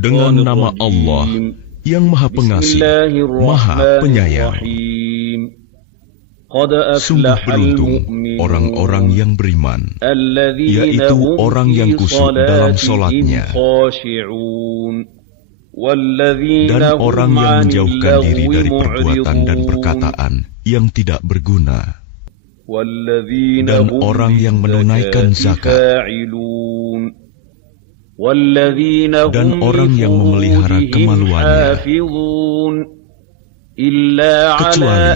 Dengan nama Allah yang Maha Pengasih, Maha Penyayang. Sungguh beruntung orang-orang yang beriman, yaitu orang yang khusyuk dalam sholatnya, dan orang yang menjauhkan diri dari perbuatan dan perkataan yang tidak berguna, dan orang yang menunaikan zakat, dan orang yang memelihara kemaluannya, kecuali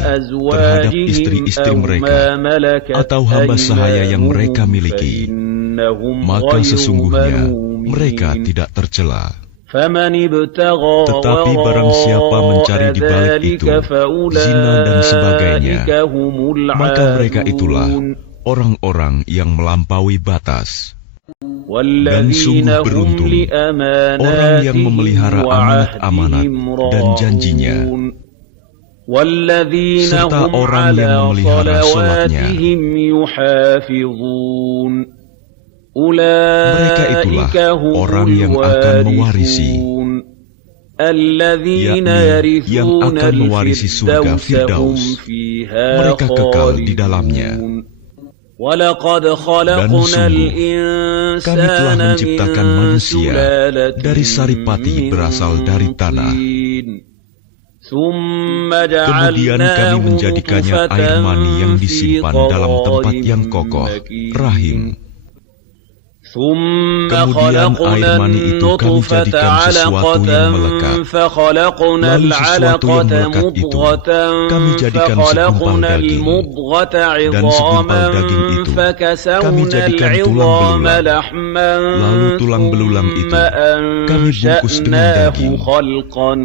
terhadap istri-istri mereka atau hamba sahaya yang mereka miliki, maka sesungguhnya mereka tidak tercela. Tetapi barang siapa mencari di balik itu zina dan sebagainya, maka mereka itulah orang-orang yang melampaui batas. Dan sungguh beruntung orang yang memelihara amanat-amanat dan janjinya, serta orang yang memelihara sholatnya. Mereka itulah orang yang akan mewarisi, yakni yang akan mewarisi surga Firdaus. Mereka kekal di dalamnya. Dan sungguh, kami telah menciptakan manusia dari saripati berasal dari tanah. Kemudian kami menjadikannya air mani yang disimpan dalam tempat yang kokoh, rahim. Kemudian air mani itu kami jadikan sesuatu yang melekat. Lalu sesuatu yang melekat itu kami jadikan segumpal daging. Dan segumpal daging itu kami jadikan tulang belulang. Lalu tulang belulang itu kami bungkus dengan daging.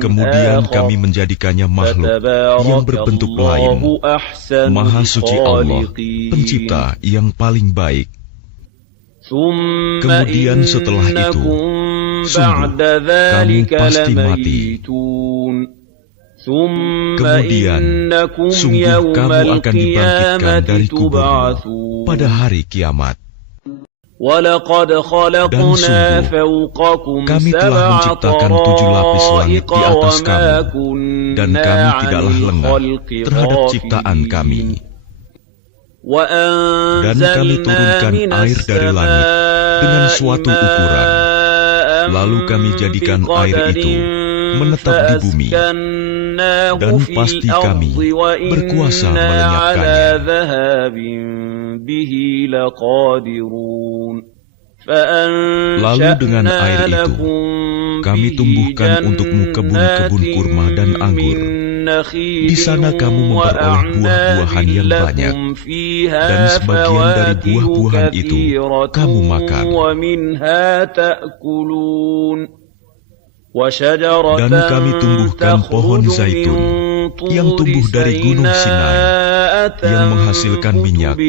Kemudian kami menjadikannya makhluk yang berbentuk lain. Maha suci Allah, pencipta yang paling baik. Kemudian setelah itu, sungguh kamu pasti mati. Kemudian, sungguh kamu akan dibangkitkan dari kubur pada hari kiamat. Dan sungguh, kami telah menciptakan 7 lapis langit di atas kamu, dan kami tidaklah lengah terhadap ciptaan kami. Dan kami turunkan air dari langit dengan suatu ukuran. Lalu kami jadikan air itu menetap di bumi, dan pasti kami berkuasa melenyapkannya. Lalu dengan air itu kami tumbuhkan untukmu kebun-kebun kurma dan anggur. Di sana kamu memperoleh buah-buahan yang banyak, dan sebagian dari buah-buahan itu kamu makan. Dan kami tumbuhkan pohon zaitun yang tumbuh dari gunung Sinai, yang menghasilkan minyak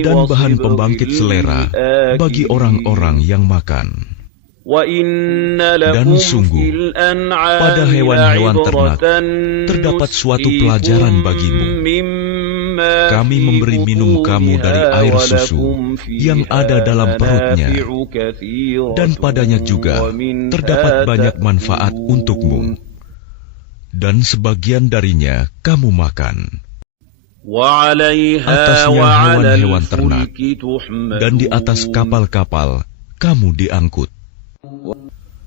dan bahan pembangkit selera bagi orang-orang yang makan. Dan sungguh, pada hewan-hewan ternak terdapat suatu pelajaran bagimu. Kami memberi minum kamu dari air susu yang ada dalam perutnya, dan padanya juga terdapat banyak manfaat untukmu. Dan sebagian darinya kamu makan. Atasnya hewan-hewan ternak, dan di atas kapal-kapal kamu diangkut.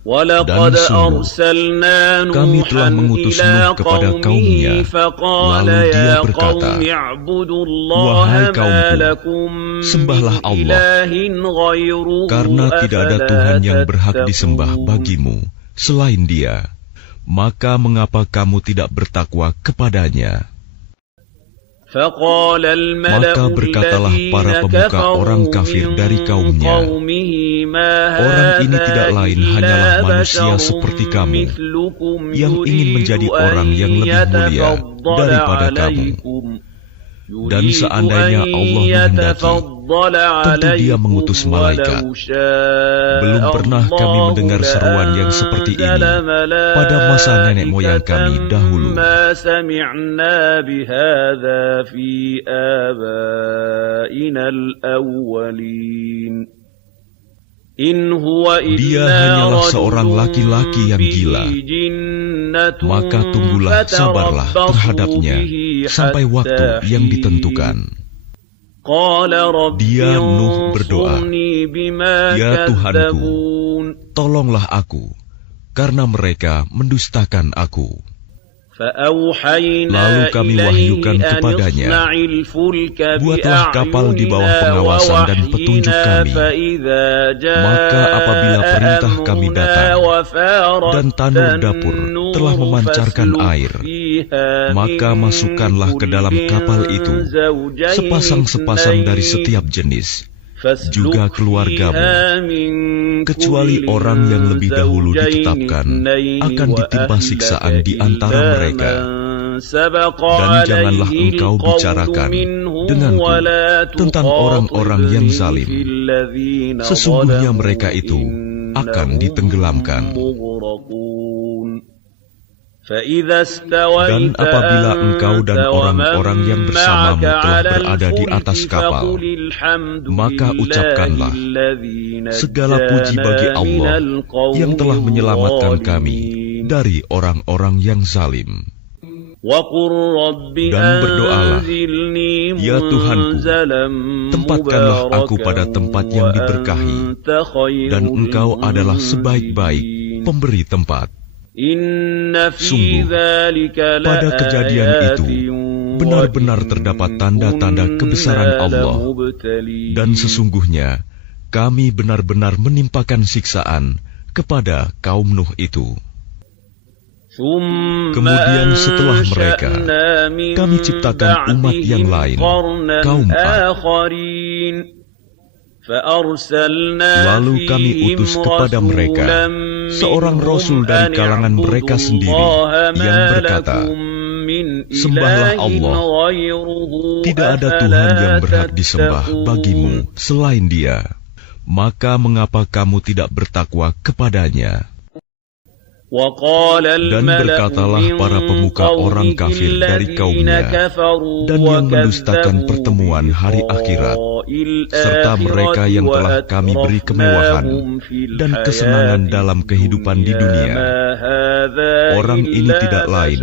Dan sungguh, kami telah mengutus Nuh kepada kaumnya. Lalu dia berkata, "Wahai kaumku, sembahlah Allah, karena tidak ada Tuhan yang berhak disembah bagimu selain Dia. Maka mengapa kamu tidak bertakwa kepadanya?" Maka berkatalah para pemuka orang kafir dari kaumnya, "Orang ini tidak lain hanyalah manusia seperti kamu, yang ingin menjadi orang yang lebih mulia daripada kamu. Dan seandainya Allah menghendaki, tentu Dia mengutus malaikat. Belum pernah kami mendengar seruan yang seperti ini pada masa nenek moyang kami dahulu. Dia hanyalah seorang laki-laki yang gila. Maka tunggulah, sabarlah terhadapnya sampai waktu yang ditentukan. Dia Nuh berdoa, "Ya Tuhanku, tolonglah aku, karena mereka mendustakan aku." Lalu kami wahyukan kepadanya, "Buatlah kapal di bawah pengawasan dan petunjuk kami. Maka apabila perintah kami datang, dan tanur dapur telah memancarkan air, maka masukkanlah ke dalam kapal itu sepasang-sepasang dari setiap jenis, juga keluargamu, kecuali orang yang lebih dahulu ditetapkan akan ditimpa siksaan di antara mereka. Dan janganlah engkau bicarakan denganku tentang orang-orang yang zalim. Sesungguhnya mereka itu akan ditenggelamkan. Dan apabila engkau dan orang-orang yang bersamamu telah berada di atas kapal, maka ucapkanlah, segala puji bagi Allah yang telah menyelamatkan kami dari orang-orang yang zalim. Dan berdoalah, "Ya Tuhanku, tempatkanlah aku pada tempat yang diberkahi, dan Engkau adalah sebaik-baik pemberi tempat." Sungguh, pada kejadian itu benar-benar terdapat tanda-tanda kebesaran Allah, dan sesungguhnya kami benar-benar menimpakan siksaan kepada kaum Nuh itu. Kemudian setelah mereka, kami ciptakan umat yang lain, kaum Ad. Lalu kami utus kepada mereka seorang rasul dari kalangan mereka sendiri yang berkata, "Sembahlah Allah, tidak ada Tuhan yang berhak disembah bagimu selain Dia. Maka mengapa kamu tidak bertakwa kepadanya?" Dan berkatalah para pemuka orang kafir dari kaumnya dan yang mendustakan pertemuan hari akhirat, serta mereka yang telah kami beri kemewahan dan kesenangan dalam kehidupan di dunia, "Orang ini tidak lain,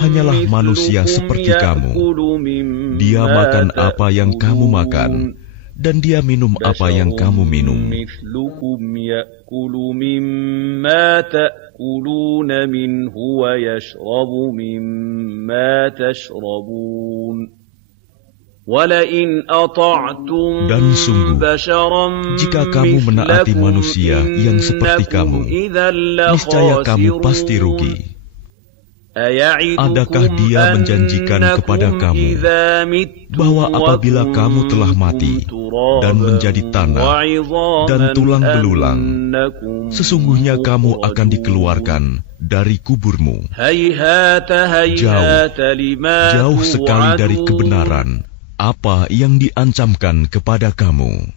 hanyalah manusia seperti kamu. Dia makan apa yang kamu makan, dan dia minum apa yang kamu minum. Dan sungguh, jika kamu menaati manusia yang seperti kamu, niscaya kamu pasti rugi. Adakah dia menjanjikan kepada kamu bahwa apabila kamu telah mati dan menjadi tanah dan tulang belulang, sesungguhnya kamu akan dikeluarkan dari kuburmu? Jauh sekali dari kebenaran apa yang diancamkan kepada kamu.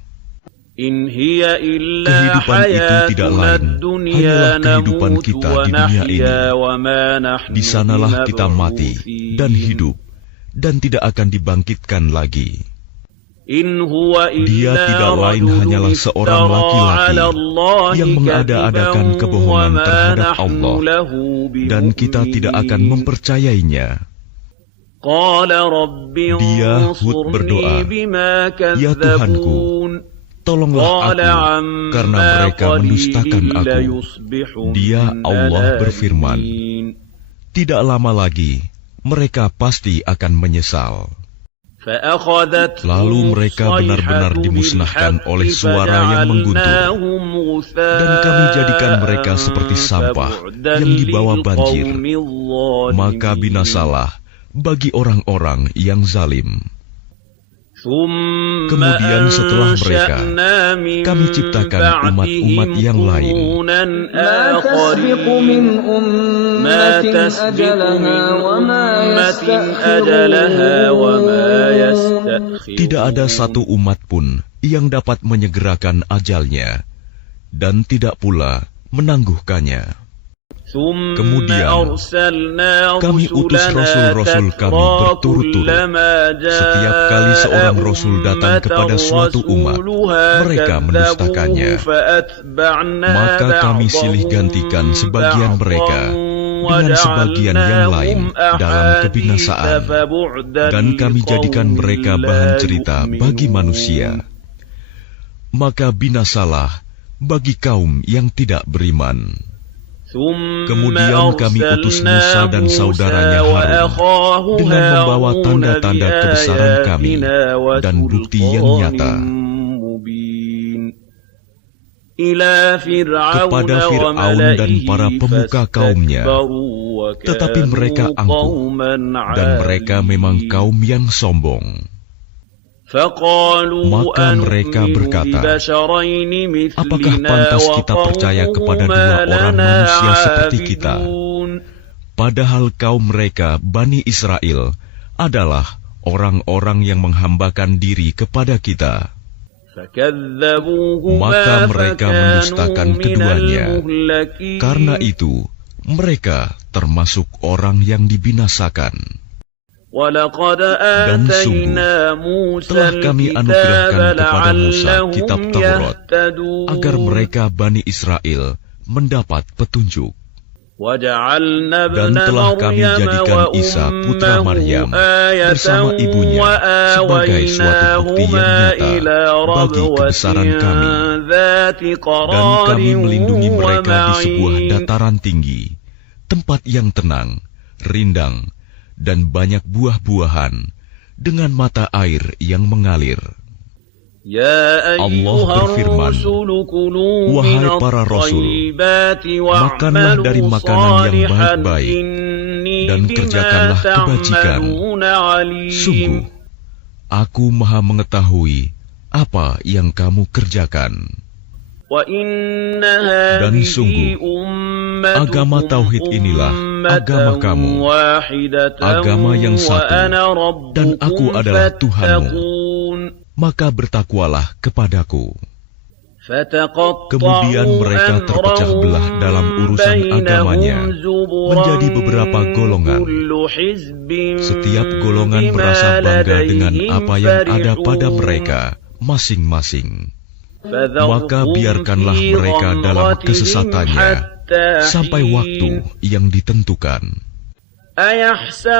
Kehidupan itu tidak lain, hanyalah kehidupan kita di dunia ini. Di sanalah kita mati dan hidup, dan tidak akan dibangkitkan lagi. Dia tidak lain hanyalah seorang laki-laki yang mengada-adakan kebohongan terhadap Allah, dan kita tidak akan mempercayainya. Dia Hud berdoa, "Ya Tuhanku, tolonglah aku, karena mereka mendustakan aku." Dia Allah berfirman, "Tidak lama lagi, mereka pasti akan menyesal." Lalu mereka benar-benar dimusnahkan oleh suara yang mengguntur, dan kami jadikan mereka seperti sampah yang dibawa banjir. Maka binasalah bagi orang-orang yang zalim. Kemudian setelah mereka, kami ciptakan umat-umat yang lain. Tidak ada satu umat pun yang dapat menyegerakan ajalnya, dan tidak pula menangguhkannya. Kemudian kami utus rasul-rasul kami berturut-turut. Setiap kali seorang rasul datang kepada suatu umat, mereka mendustakannya. Maka kami silih gantikan sebagian mereka dengan sebagian yang lain dalam kebinasaan, dan kami jadikan mereka bahan cerita bagi manusia. Maka binasalah bagi kaum yang tidak beriman. Kemudian kami utus Musa dan saudaranya Harun dengan membawa tanda-tanda kebesaran kami dan bukti yang nyata kepada Fir'aun dan para pemuka kaumnya, tetapi mereka angkuh, dan mereka memang kaum yang sombong. Maka mereka berkata, apakah pantas kita percaya kepada dua orang manusia seperti kita? Padahal kaum mereka, Bani Israel, adalah orang-orang yang menghambakan diri kepada kita. Maka mereka mendustakan keduanya. Karena itu, mereka termasuk orang yang dibinasakan. Dan sungguh, telah kami anugerahkan kepada Musa kitab Taurat, agar mereka Bani Israel mendapat petunjuk. Dan telah kami jadikan Isa putra Maryam bersama ibunya sebagai suatu bukti yang nyata bagi kebesaran kami. Dan kami melindungi mereka di sebuah dataran tinggi, tempat yang tenang, rindang, dan banyak buah-buahan, dengan mata air yang mengalir. Allah berfirman, wahai para rasul, makanlah dari makanan yang baik-baik, dan kerjakanlah kebajikan. Sungguh, aku maha mengetahui apa yang kamu kerjakan. Dan sungguh, agama Tauhid inilah agama kamu, agama yang satu, dan aku adalah Tuhanmu. Maka bertakwalah kepadaku. Kemudian mereka terpecah belah dalam urusan agamanya menjadi beberapa golongan. Setiap golongan merasa bangga dengan apa yang ada pada mereka masing-masing. Maka biarkanlah mereka dalam kesesatannya sampai waktu yang ditentukan.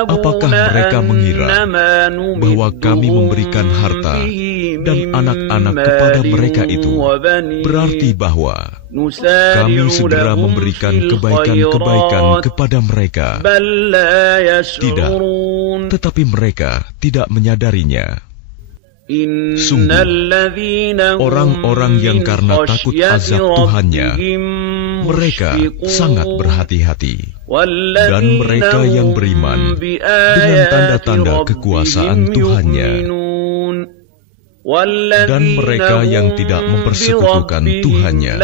Apakah mereka mengira bahwa kami memberikan harta dan anak-anak kepada mereka itu berarti bahwa kami segera memberikan kebaikan-kebaikan kepada mereka? Tidak, tetapi mereka tidak menyadarinya. Sungguh, orang-orang yang karena takut azab Tuhannya, mereka sangat berhati-hati. Dan mereka yang beriman dengan tanda-tanda kekuasaan Tuhannya. Dan mereka yang tidak mempersekutukan Tuhannya.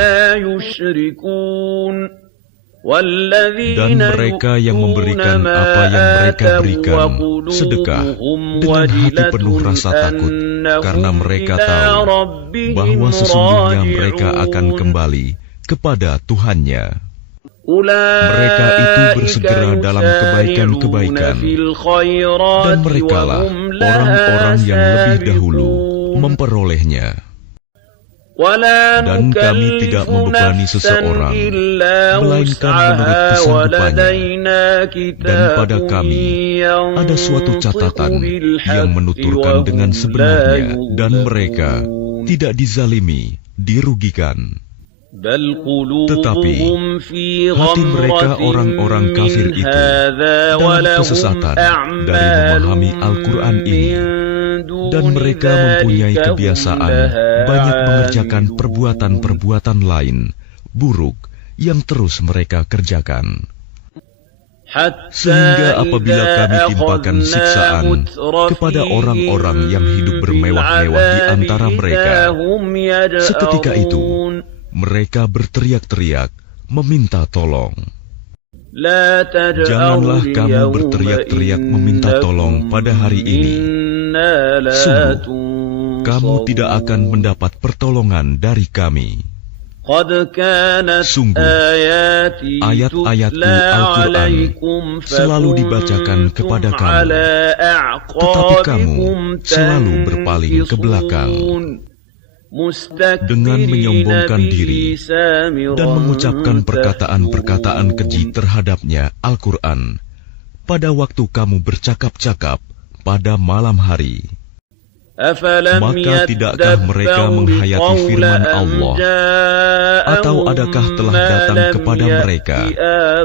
Dan mereka yang memberikan apa yang mereka berikan sedekah dengan hati penuh rasa takut, karena mereka tahu bahwa sesungguhnya mereka akan kembali kepada Tuhannya. Mereka itu bersegera dalam kebaikan-kebaikan, dan merekalah orang-orang yang lebih dahulu memperolehnya. Dan kami tidak membebani seseorang, melainkan menurut kesanggupannya. Dan pada kami ada suatu catatan yang menuturkan dengan sebenarnya, dan mereka tidak dizalimi, dirugikan. Tetapi hati mereka orang-orang kafir itu dalam kesesatan dari memahami Al-Quran ini, dan mereka mempunyai kebiasaan banyak mengerjakan perbuatan-perbuatan lain buruk yang terus mereka kerjakan. Sehingga apabila kami timpakan siksaan kepada orang-orang yang hidup bermewah-mewah di antara mereka, seketika itu mereka berteriak-teriak meminta tolong. Janganlah kamu berteriak-teriak meminta tolong pada hari ini. Sungguh, kamu tidak akan mendapat pertolongan dari kami. Sungguh, ayat-ayatku Al-Quran selalu dibacakan kepada kamu, tetapi kamu selalu berpaling ke belakang dengan menyombongkan diri dan mengucapkan perkataan-perkataan keji terhadapnya Al-Quran pada waktu kamu bercakap-cakap pada malam hari. Maka tidakkah mereka menghayati firman Allah? Atau adakah telah datang kepada mereka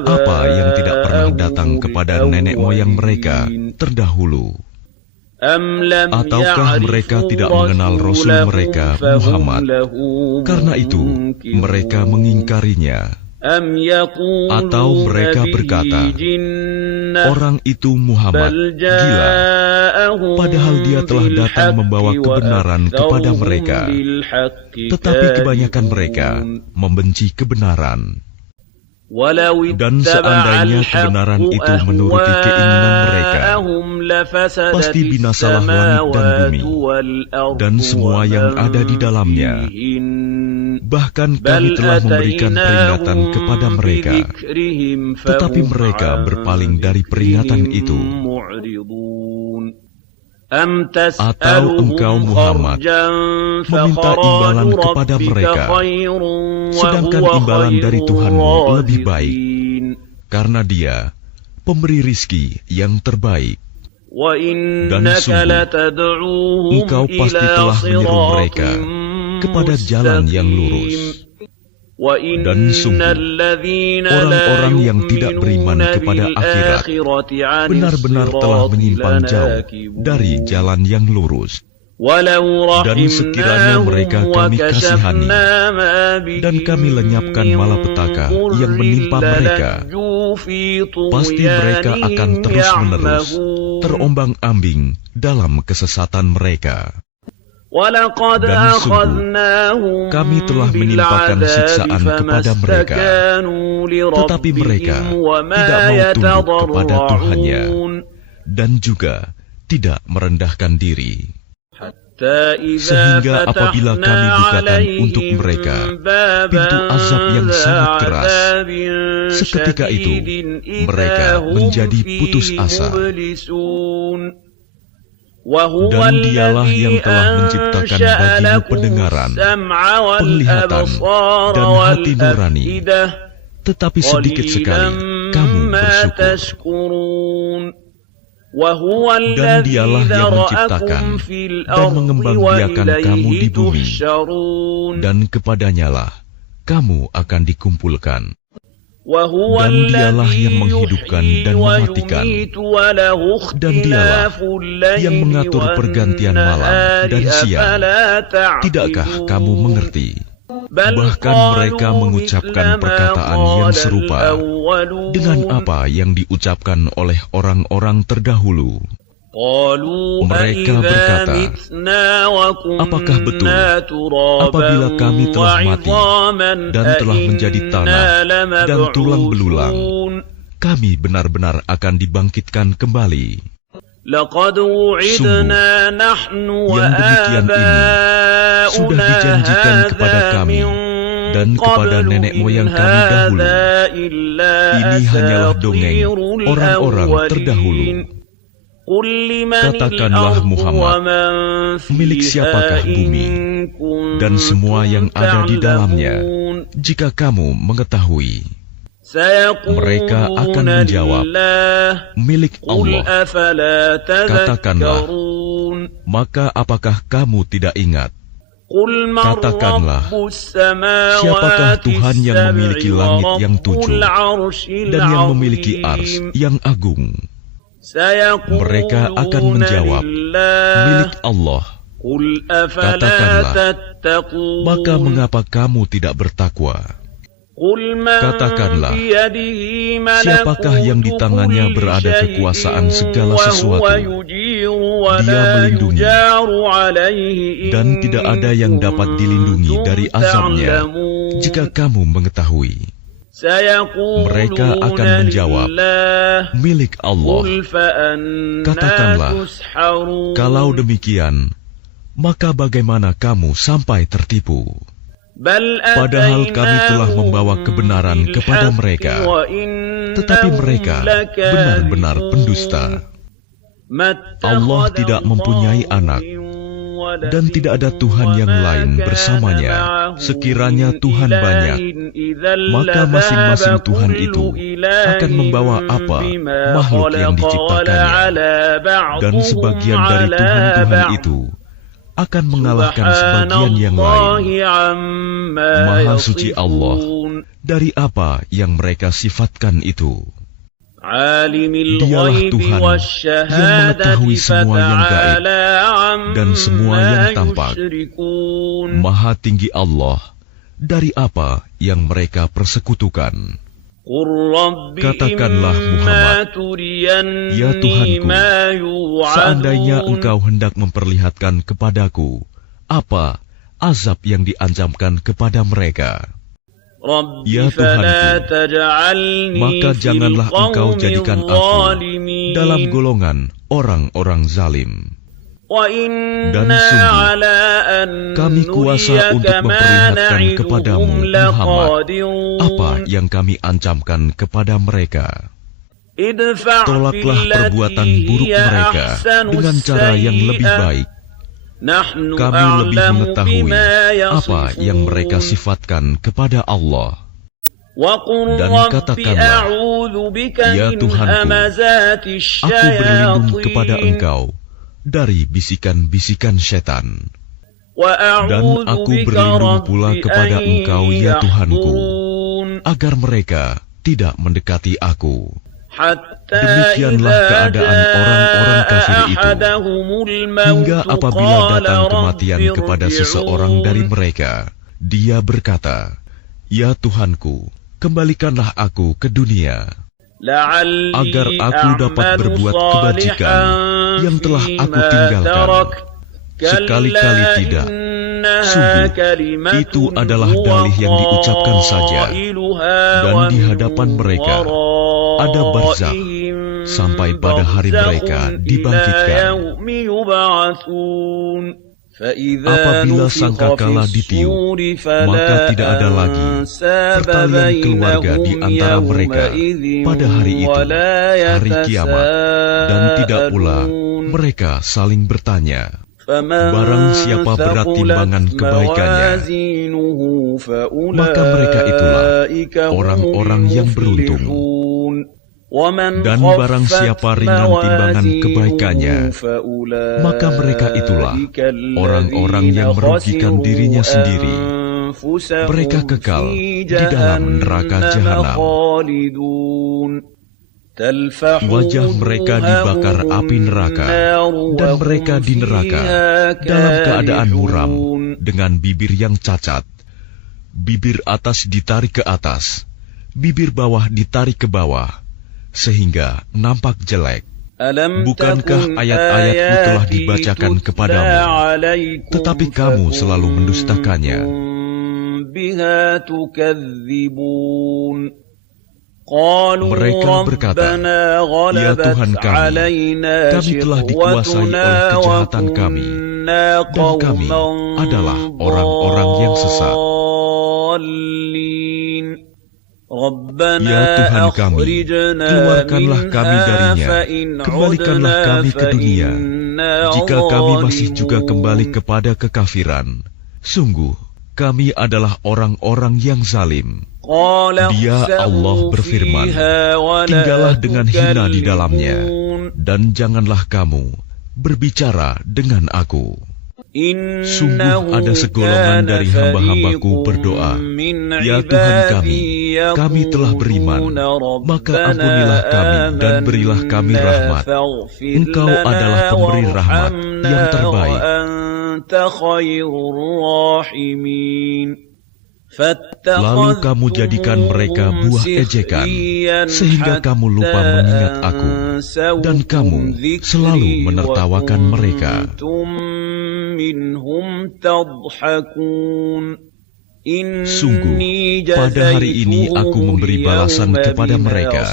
apa yang tidak pernah datang kepada nenek moyang mereka terdahulu? Ataukah mereka tidak mengenal Rasul mereka Muhammad? Karena itu mereka mengingkarinya. Atau mereka berkata, orang itu Muhammad gila, padahal dia telah datang membawa kebenaran kepada mereka. Tetapi kebanyakan mereka membenci kebenaran. Dan seandainya kebenaran itu menuruti keinginan mereka, pasti binasalah langit dan bumi, dan semua yang ada di dalamnya. Bahkan kami telah memberikan peringatan kepada mereka, tetapi mereka berpaling dari peringatan itu. Atau engkau Muhammad meminta imbalan kepada mereka, sedangkan imbalan dari Tuhanmu lebih baik, karena Dia pemberi rizki yang terbaik. Dan sungguh, engkau pasti telah menyeru mereka kepada jalan yang lurus. Dan sungguh, orang-orang yang tidak beriman kepada akhirat benar-benar telah menyimpang jauh dari jalan yang lurus. Dan sekiranya mereka kami kasihani dan kami lenyapkan malapetaka yang menimpa mereka, pasti mereka akan terus-menerus terombang-ambing dalam kesesatan mereka. Dan sungguh, kami telah menimpakan siksaan kepada mereka, tetapi mereka tidak mau tunduk kepada Tuhannya, dan juga tidak merendahkan diri. Sehingga apabila kami bukakan untuk mereka pintu azab yang sangat keras, seketika itu mereka menjadi putus asa. Dan Dialah yang telah menciptakan bagimu pendengaran, penglihatan, dan hati nurani, tetapi sedikit sekali kamu bersyukur. Dan Dialah yang menciptakan dan mengembangbiakan kamu di bumi, dan kepadanyalah kamu akan dikumpulkan. Dan Dialah yang menghidupkan dan mematikan, dan Dialah yang mengatur pergantian malam dan siang. Tidakkah kamu mengerti? Bahkan mereka mengucapkan perkataan yang serupa dengan apa yang diucapkan oleh orang-orang terdahulu. Mereka berkata, apakah betul apabila kami telah mati dan telah menjadi tanah dan tulang belulang, kami benar-benar akan dibangkitkan kembali? Sungguh, yang demikian ini sudah dijanjikan kepada kami dan kepada nenek moyang kami dahulu. Ini hanyalah dongeng orang-orang terdahulu. Katakanlah Muhammad, milik siapakah bumi dan semua yang ada di dalamnya? Jika kamu mengetahui, mereka akan menjawab, milik Allah. Katakanlah, maka apakah kamu tidak ingat? Katakanlah, siapakah Tuhan yang memiliki langit yang 7 dan yang memiliki ars yang agung? Mereka akan menjawab, milik Allah. Katakanlah, maka mengapa kamu tidak bertakwa? Katakanlah, siapakah yang di tangannya berada kekuasaan segala sesuatu? Dia melindungi, dan tidak ada yang dapat dilindungi dari azabnya jika kamu mengetahui. Mereka akan menjawab, milik Allah. Katakanlah, kalau demikian, maka bagaimana kamu sampai tertipu? Padahal kami telah membawa kebenaran kepada mereka, tetapi mereka benar-benar pendusta. Allah tidak mempunyai anak, dan tidak ada Tuhan yang lain bersamanya. Sekiranya Tuhan banyak, maka masing-masing Tuhan itu akan membawa apa makhluk yang diciptakannya, dan sebagian dari Tuhan-Tuhan itu akan mengalahkan sebagian yang lain. Maha suci Allah dari apa yang mereka sifatkan itu. Dialah Tuhan yang mengetahui semua yang gaib dan semua yang tampak. Maha tinggi Allah dari apa yang mereka persekutukan. Katakanlah Muhammad, ya Tuhanku, seandainya Engkau hendak memperlihatkan kepadaku apa azab yang diancamkan kepada mereka, ya Tuhanku, maka janganlah Engkau jadikan aku dalam golongan orang-orang zalim. Dan sungguh, kami kuasa untuk memperlihatkan kepadamu, Muhammad, apa yang kami ancamkan kepada mereka. Tolaklah perbuatan buruk mereka dengan cara yang lebih baik. Kami lebih mengetahui apa yang mereka sifatkan kepada Allah. Dan katakanlah, ya Tuhanku, aku berlindung kepada Engkau dari bisikan-bisikan setan. Dan aku berlindung pula kepada Engkau, ya Tuhanku, agar mereka tidak mendekati aku. Demikianlah keadaan orang-orang kafir itu, hingga apabila datang kematian kepada seseorang dari mereka, dia berkata, ya Tuhanku, kembalikanlah aku ke dunia, agar aku dapat berbuat kebajikan yang telah aku tinggalkan. Sekali-kali tidak. Sungguh, itu adalah dalih yang diucapkan saja, dan di hadapan mereka ada barzakh sampai pada hari mereka dibangkitkan. Apabila sangkakala ditiup, maka tidak ada lagi pertalian keluarga di antara mereka pada hari itu, hari kiamat, dan tidak pula mereka saling bertanya. Barang siapa berat timbangan kebaikannya, maka mereka itulah orang-orang yang beruntung. Dan barang siapa ringan timbangan kebaikannya, maka mereka itulah orang-orang yang merugikan dirinya sendiri. Mereka kekal di dalam neraka jahanam. Wajah mereka dibakar api neraka, dan mereka di neraka dalam keadaan muram dengan bibir yang cacat. Bibir atas ditarik ke atas, bibir bawah ditarik ke bawah, sehingga nampak jelek. Bukankah ayat-ayatku telah dibacakan kepadamu, tetapi kamu selalu mendustakannya? Mereka berkata, ya Tuhan kami telah dikuasai oleh kejahatan kami, dan kami adalah orang-orang yang sesat. Ya Tuhan kami, keluarkanlah kami darinya, kembalikanlah kami ke dunia. Jika kami masih juga kembali kepada kekafiran, sungguh kami adalah orang-orang yang zalim. Dia Allah berfirman, tinggallah dengan hina di dalamnya, dan janganlah kamu berbicara dengan aku. Sungguh ada segolongan dari hamba-hambaku berdoa, ya Tuhan kami telah beriman, maka ampunilah kami dan berilah kami rahmat. Engkau adalah pemberi rahmat yang terbaik. Lalu kamu jadikan mereka buah ejekan, sehingga kamu lupa mengingat aku, dan kamu selalu menertawakan mereka. Sungguh, pada hari ini aku memberi balasan kepada mereka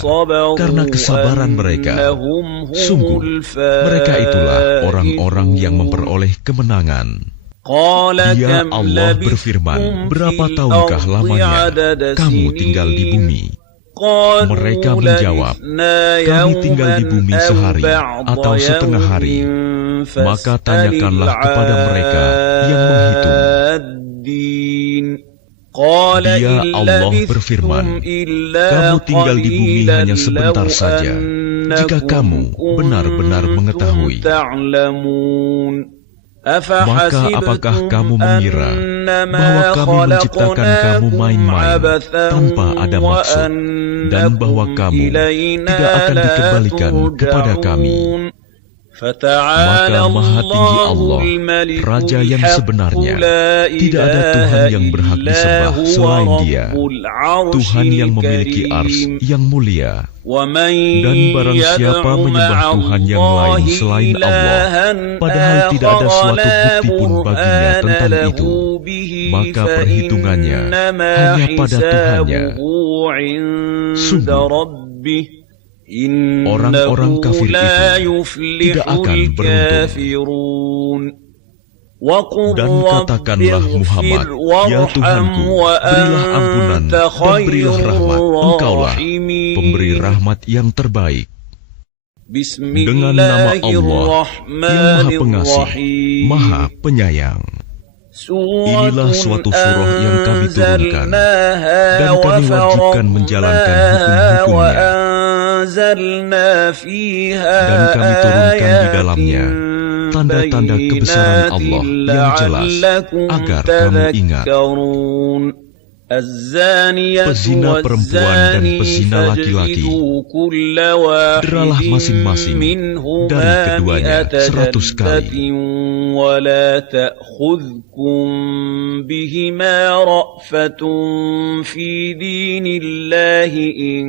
karena kesabaran mereka. Sungguh, mereka itulah orang-orang yang memperoleh kemenangan. Dia Allah berfirman, berapa tahukah lamanya kamu tinggal di bumi? Mereka menjawab, kami tinggal di bumi sehari atau setengah hari. Maka tanyakanlah kepada mereka yang menghitung. Dia Allah berfirman, kamu tinggal di bumi hanya sebentar saja, jika kamu benar-benar mengetahui. Maka apakah kamu mengira bahwa kami menciptakan kamu main-main tanpa ada maksud, dan bahwa kamu tidak akan dikembalikan kepada kami? Maka Maha Tinggi Allah, Raja yang sebenarnya, tidak ada Tuhan yang berhak disembah selain Dia, Tuhan yang memiliki ars yang mulia. Dan barang siapa menyembah Tuhan yang lain selain Allah, padahal tidak ada suatu bukti pun baginya tentang itu, maka perhitungannya hanya pada Tuhannya. Sungguh, orang-orang kafir itu tidak akan beruntung. Dan katakanlah Muhammad, ya Tuhanku, berilah ampunan dan berilah rahmat, Engkaulah pemberi rahmat yang terbaik. Dengan nama Allah yang Maha Pengasih, Maha Penyayang. Inilah suatu surah yang kami turunkan, dan kami wajibkan menjalankan hukum-hukumnya. Dan kami turunkan di dalamnya tanda-tanda kebesaran Allah yang jelas, agar kamu ingat. Pezina perempuan dan pezina laki-laki, deralah masing-masing dari keduanya 100 kali. ولا تأخذكم بهما رأفة في دين الله إن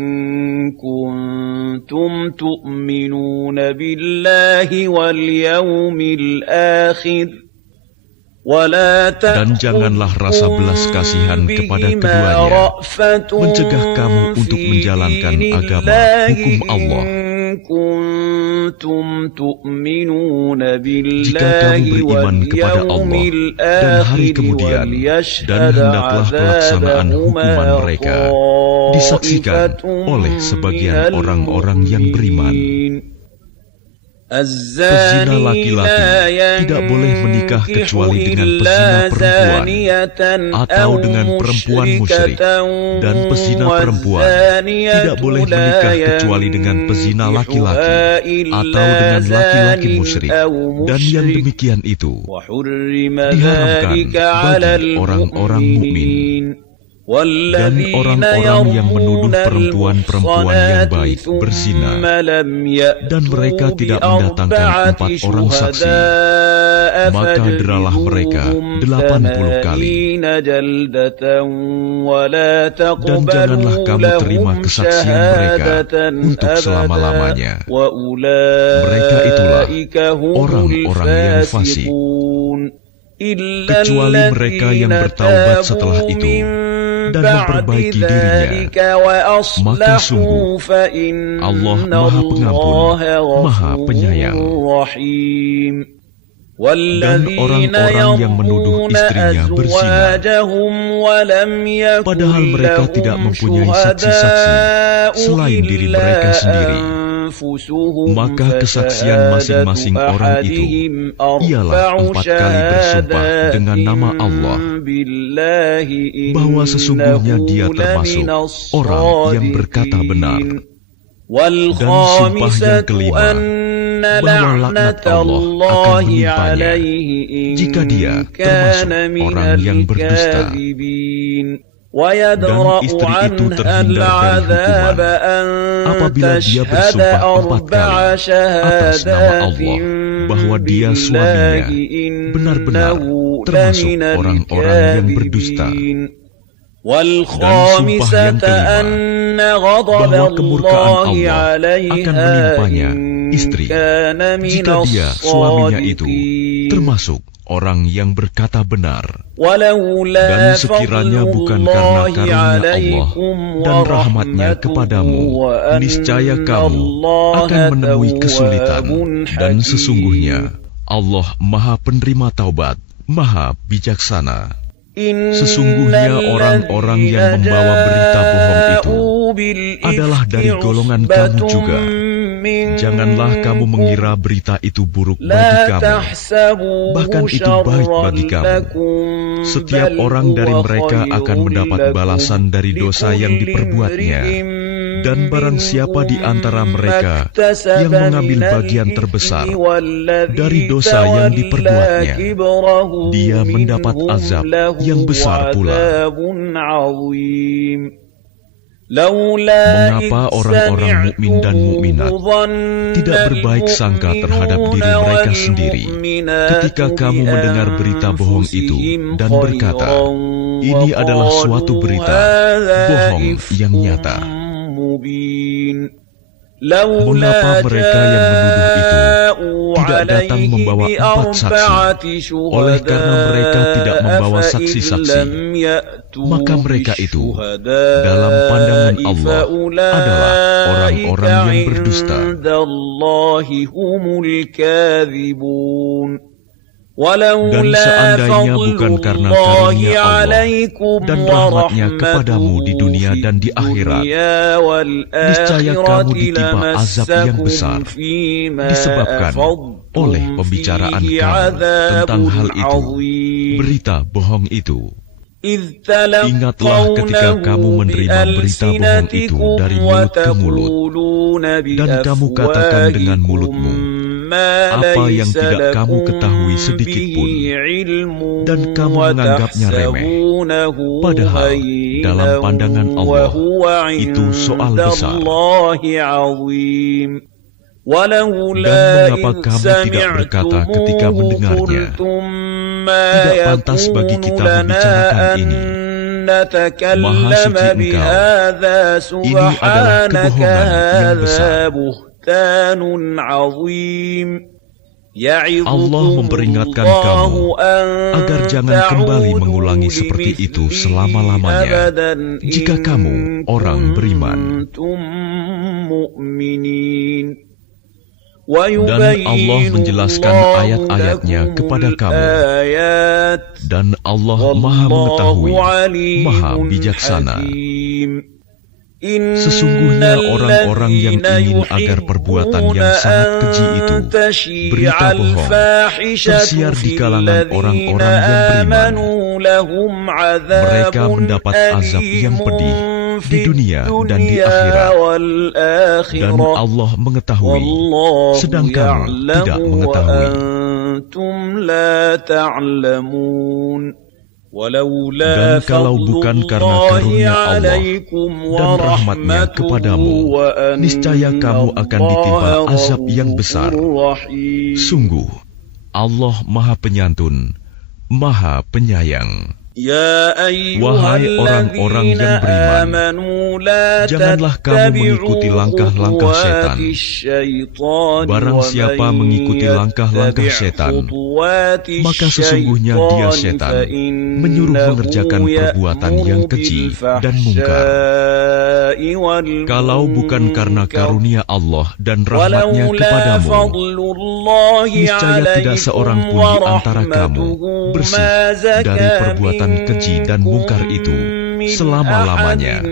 كنتم تؤمنون بالله واليوم الآخر. Dan janganlah rasa belas kasihan kepada keduanya mencegah kamu untuk menjalankan agama hukum Allah. Jika kamu beriman kepada Allah dan hari kemudian, dan hendaklah pelaksanaan hukuman mereka disaksikan oleh sebagian orang-orang yang beriman. Pezina laki-laki tidak boleh menikah kecuali dengan pezina perempuan atau dengan perempuan musyrik, dan pezina perempuan tidak boleh menikah kecuali dengan pezina laki-laki atau dengan laki-laki musyrik, dan yang demikian itu diharamkan bagi orang-orang mukmin. Dan orang-orang yang menuduh perempuan-perempuan yang baik berzina, dan mereka tidak mendatangkan 4 orang saksi, maka deralah mereka 80 kali. Dan janganlah kamu terima kesaksian mereka untuk selama-lamanya. Mereka itulah orang-orang yang fasik. Kecuali mereka yang bertaubat setelah itu dan memperbaiki dirinya, maka sungguh Allah Maha Pengampun, Maha Penyayang. Dan orang-orang yang menuduh istrinya berzina, padahal mereka tidak mempunyai saksi-saksi selain diri mereka sendiri, maka kesaksian masing-masing orang itu ialah 4 kali bersumpah dengan nama Allah bahwa sesungguhnya dia termasuk orang yang berkata benar. Dan sumpah yang kelima, bahwa laknat Allah akan menimpanya jika dia termasuk orang yang berdusta. Dan istri itu terhindar dari hukuman apabila dia bersumpah 4 kali atas nama Allah bahwa dia suaminya benar-benar termasuk orang-orang yang berdusta. Dan sumpah yang kelima, bahwa kemurkaan Allah akan menimpanya istri jika dia suaminya itu termasuk orang yang berkata benar. Dan sekiranya bukan karena karunia Allah dan rahmatnya kepadamu, niscaya kamu akan menemui kesulitan. Dan sesungguhnya Allah Maha Penerima Taubat, Maha Bijaksana. Sesungguhnya orang-orang yang membawa berita bohong itu adalah dari golongan kamu juga. Janganlah kamu mengira berita itu buruk bagi kamu. Bahkan itu baik bagi kamu. Setiap orang dari mereka akan mendapat balasan dari dosa yang diperbuatnya. Dan barang siapa di antara mereka yang mengambil bagian terbesar dari dosa yang diperbuatnya, dia mendapat azab yang besar pula. Mengapa orang-orang mukmin dan mukminat tidak berbaik sangka terhadap diri mereka sendiri ketika kamu mendengar berita bohong itu dan berkata, ini adalah suatu berita bohong yang nyata. Mengapa mereka yang menuduh itu tidak datang membawa 4 saksi? Oleh karena mereka tidak membawa saksi-saksi, maka mereka itu dalam pandangan Allah adalah orang-orang yang berdusta. Dan seandainya bukan karena karunia Allah dan rahmatnya kepadamu di dunia dan di akhirat, niscaya kamu ditimpa azab yang besar disebabkan oleh pembicaraan kamu tentang hal itu, berita bohong itu. Ingatlah ketika kamu menerima berita bohong itu dari mulut ke mulut, dan kamu katakan dengan mulutmu apa yang tidak kamu ketahui sedikit pun, dan kamu menganggapnya remeh, padahal dalam pandangan Allah itu soal besar. Dan mengapa kamu tidak berkata ketika mendengarnya, tidak pantas bagi kita membicarakan ini. Maha suci Engkau, ini adalah kebohongan yang besar. Allah memperingatkan kamu agar jangan kembali mengulangi seperti itu selama-lamanya jika kamu orang beriman. Dan Allah menjelaskan ayat-ayatnya kepada kamu. Dan Allah Maha Mengetahui, Maha Bijaksana. Sesungguhnya orang-orang yang ingin agar perbuatan yang sangat keji itu, berita bohong, tersiar di kalangan orang-orang yang beriman, mereka mendapat azab yang pedih di dunia dan di akhirat. Dan Allah mengetahui, sedang kamu tidak mengetahui. Dan kalau bukan karena karunia Allah dan rahmatnya kepadamu, niscaya kamu akan ditimpa azab yang besar. Sungguh, Allah Maha Penyantun, Maha Penyayang. Wahai orang-orang yang beriman, janganlah kamu mengikuti langkah-langkah setan. Barang siapa mengikuti langkah-langkah setan, maka sesungguhnya dia setan, menyuruh mengerjakan perbuatan yang keji dan mungkar. Kalau bukan karena karunia Allah dan rahmatnya kepadamu, niscaya tidak seorang pun di antara kamu bersih dari perbuatan keji dan mungkar itu selama-lamanya.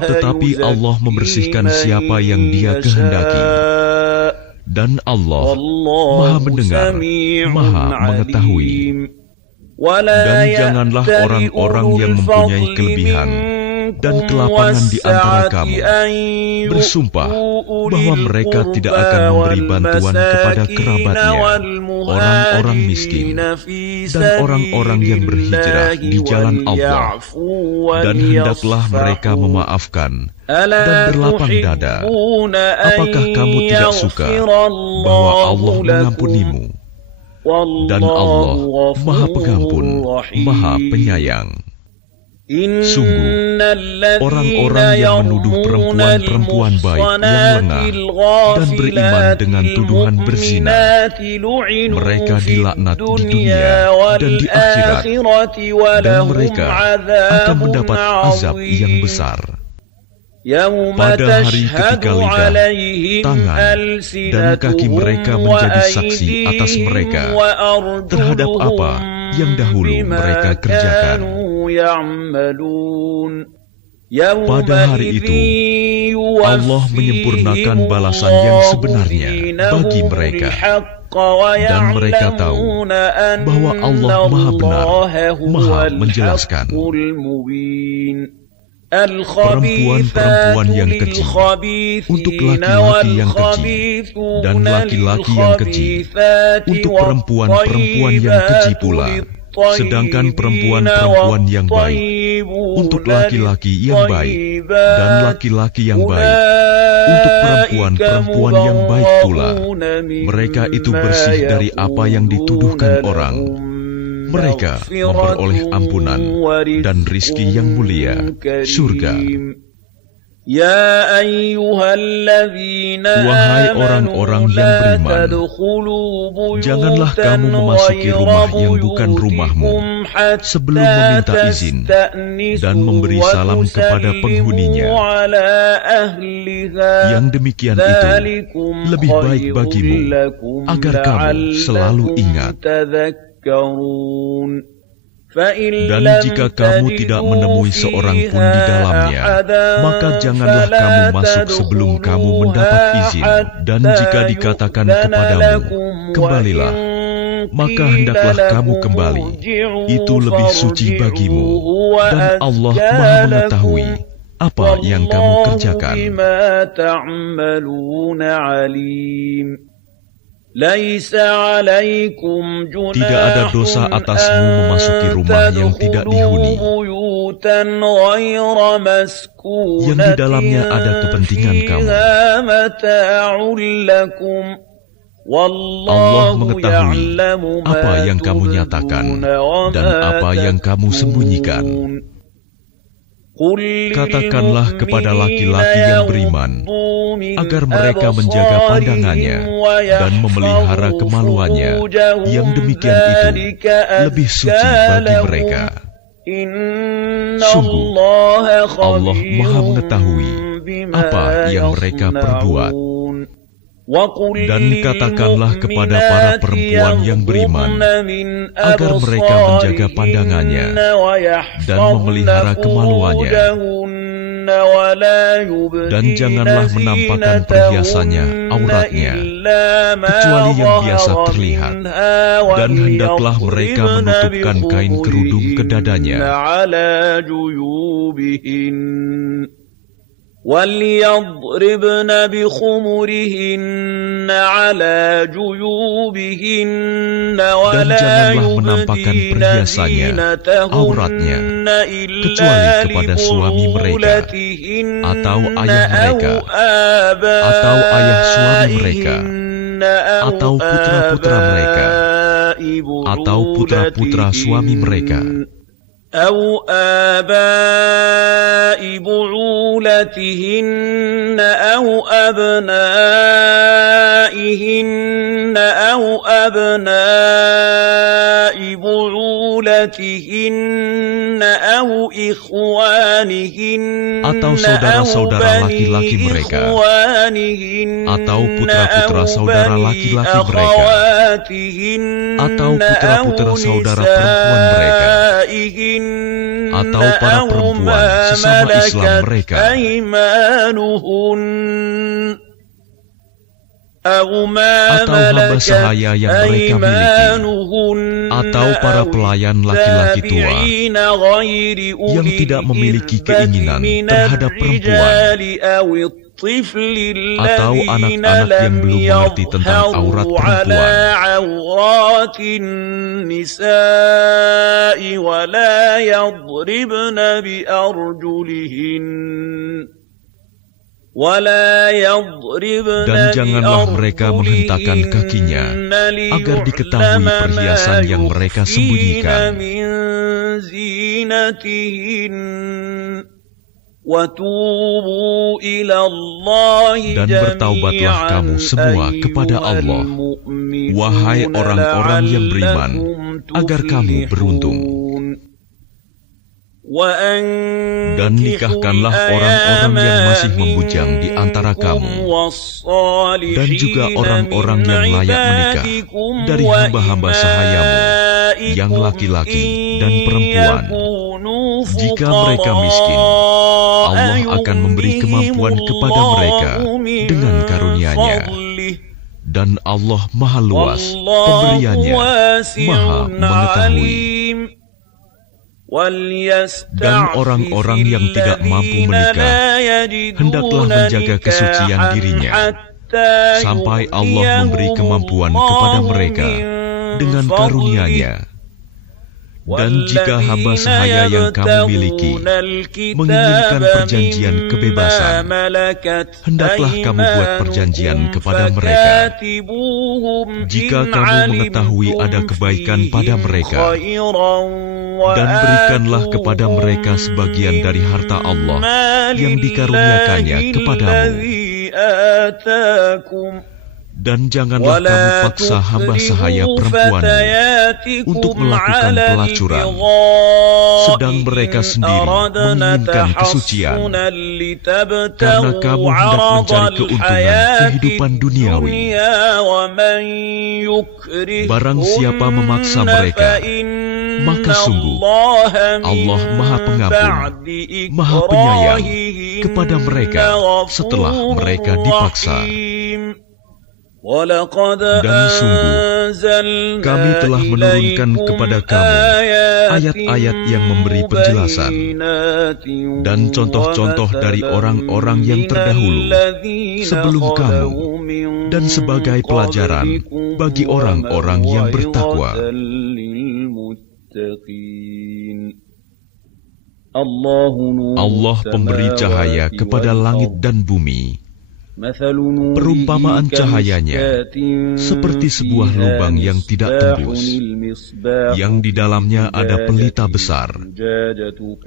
Tetapi Allah membersihkan siapa yang Dia kehendaki. Dan Allah Maha Mendengar, Maha Mengetahui. Dan janganlah orang-orang yang mempunyai kelebihan dan kelapangan di antara kamu bersumpah bahwa mereka tidak akan memberi bantuan kepada kerabatnya, orang-orang miskin, dan orang-orang yang berhijrah di jalan Allah. Dan hendaklah mereka memaafkan dan berlapang dada. Apakah kamu tidak suka bahwa Allah mengampunimu? Dan Allah Maha Pengampun, Maha Penyayang. Sungguh, orang-orang yang menuduh perempuan-perempuan baik yang lengah dan beriman dengan tuduhan berzina, mereka dilaknat di dunia dan di akhirat, dan mereka akan mendapat azab yang besar. pada hari ketika lidah, tangan, dan kaki mereka menjadi saksi atas mereka terhadap apa yang dahulu mereka kerjakan. Pada hari itu, Allah menyempurnakan balasan yang sebenarnya bagi mereka. Dan mereka tahu bahwa Allah Maha Benar, Maha Menjelaskan. Perempuan-perempuan yang keji untuk laki-laki yang keji, dan laki-laki yang keji untuk perempuan-perempuan yang keji pula. Sedangkan perempuan-perempuan yang baik untuk laki-laki yang baik, dan laki-laki yang baik untuk perempuan-perempuan yang baik pula. Mereka itu bersih dari apa yang dituduhkan orang. Mereka memperoleh ampunan dan rizki yang mulia, surga. Wahai orang-orang yang beriman, janganlah kamu memasuki rumah yang bukan rumahmu sebelum meminta izin dan memberi salam kepada penghuninya. Yang demikian itu lebih baik bagimu, agar kamu selalu ingat. Dan jika kamu tidak menemui seorang pun di dalamnya, maka janganlah kamu masuk sebelum kamu mendapat izin. Dan jika dikatakan kepadamu, kembalilah, maka hendaklah kamu kembali. Itu lebih suci bagimu, dan Allah Maha mengetahui apa yang kamu kerjakan. Tidak ada dosa atasmu memasuki rumah yang tidak dihuni, yang di dalamnya ada kepentingan kamu. Allah mengetahui apa yang kamu nyatakan dan apa yang kamu sembunyikan. Katakanlah kepada laki-laki yang beriman agar mereka menjaga pandangannya dan memelihara kemaluannya. Yang demikian itu lebih suci bagi mereka. Sungguh, Allah Maha mengetahui apa yang mereka perbuat. Dan katakanlah kepada para perempuan yang beriman agar mereka menjaga pandangannya dan memelihara kemaluannya, dan janganlah menampakkan perhiasannya, auratnya, kecuali yang biasa terlihat, dan hendaklah mereka menutupkan kain kerudung ke dadanya. وَلْيَضْرِبْنَ بِخُمُرِهِنَّ عَلَى جُيُوبِهِنَّ وَلَا يُبْدِينَ زِينَتَهُنَّ إِلَّا لِبُعُولَتِهِنَّ أَوْ آبَائِهِنَّ atau putra-putra mereka, atau putra-putra suami mereka, أو آباء بعولتهن أو أبنائهن أو أبناء بعولتهن أو إخوانهن atau saudara-saudara laki-laki mereka, atau putra-putra saudara laki-laki mereka, atau putra-putra saudara perempuan mereka, atau para perempuan sesama Islam mereka, atau hamba sahaya yang mereka miliki, atau para pelayan laki-laki tua yang tidak memiliki keinginan terhadap perempuan, atau anak-anak yang belum mengerti tentang aurat perempuan. Dan janganlah mereka menghentakkan kakinya agar diketahui perhiasan yang mereka sembunyikan. Dan bertaubatlah kamu semua kepada Allah, wahai orang-orang yang beriman, agar kamu beruntung. Dan nikahkanlah orang-orang yang masih membujang di antara kamu, dan juga orang-orang yang layak menikah dari hamba-hamba sahayamu, yang laki-laki dan perempuan. Jika mereka miskin, Allah akan memberi kemampuan kepada mereka dengan karunia-Nya. Dan Allah Maha Luas pemberiannya, Maha mengetahui. Dan orang-orang yang tidak mampu menikah hendaklah menjaga kesucian dirinya sampai Allah memberi kemampuan kepada mereka dengan karunia-Nya. Dan jika hamba sahaya yang kamu miliki menginginkan perjanjian kebebasan, hendaklah kamu buat perjanjian kepada mereka. Jika kamu mengetahui ada kebaikan pada mereka, dan berikanlah kepada mereka sebagian dari harta Allah yang dikaruniakannya kepadamu. Dan janganlah kamu paksa hamba sahaya perempuanmu untuk melakukan pelacuran, sedang mereka sendiri menginginkan kesucian, karena kamu hendak mencari keuntungan kehidupan duniawi. Barang siapa memaksa mereka, maka sungguh Allah Maha Pengampun, Maha Penyayang kepada mereka setelah mereka dipaksa. Dan sungguh, kami telah menurunkan kepada kamu ayat-ayat yang memberi penjelasan dan contoh-contoh dari orang-orang yang terdahulu sebelum kamu, dan sebagai pelajaran bagi orang-orang yang bertakwa. Allah pemberi cahaya kepada langit dan bumi. Perumpamaan cahayanya seperti sebuah lubang yang tidak tembus, yang di dalamnya ada pelita besar.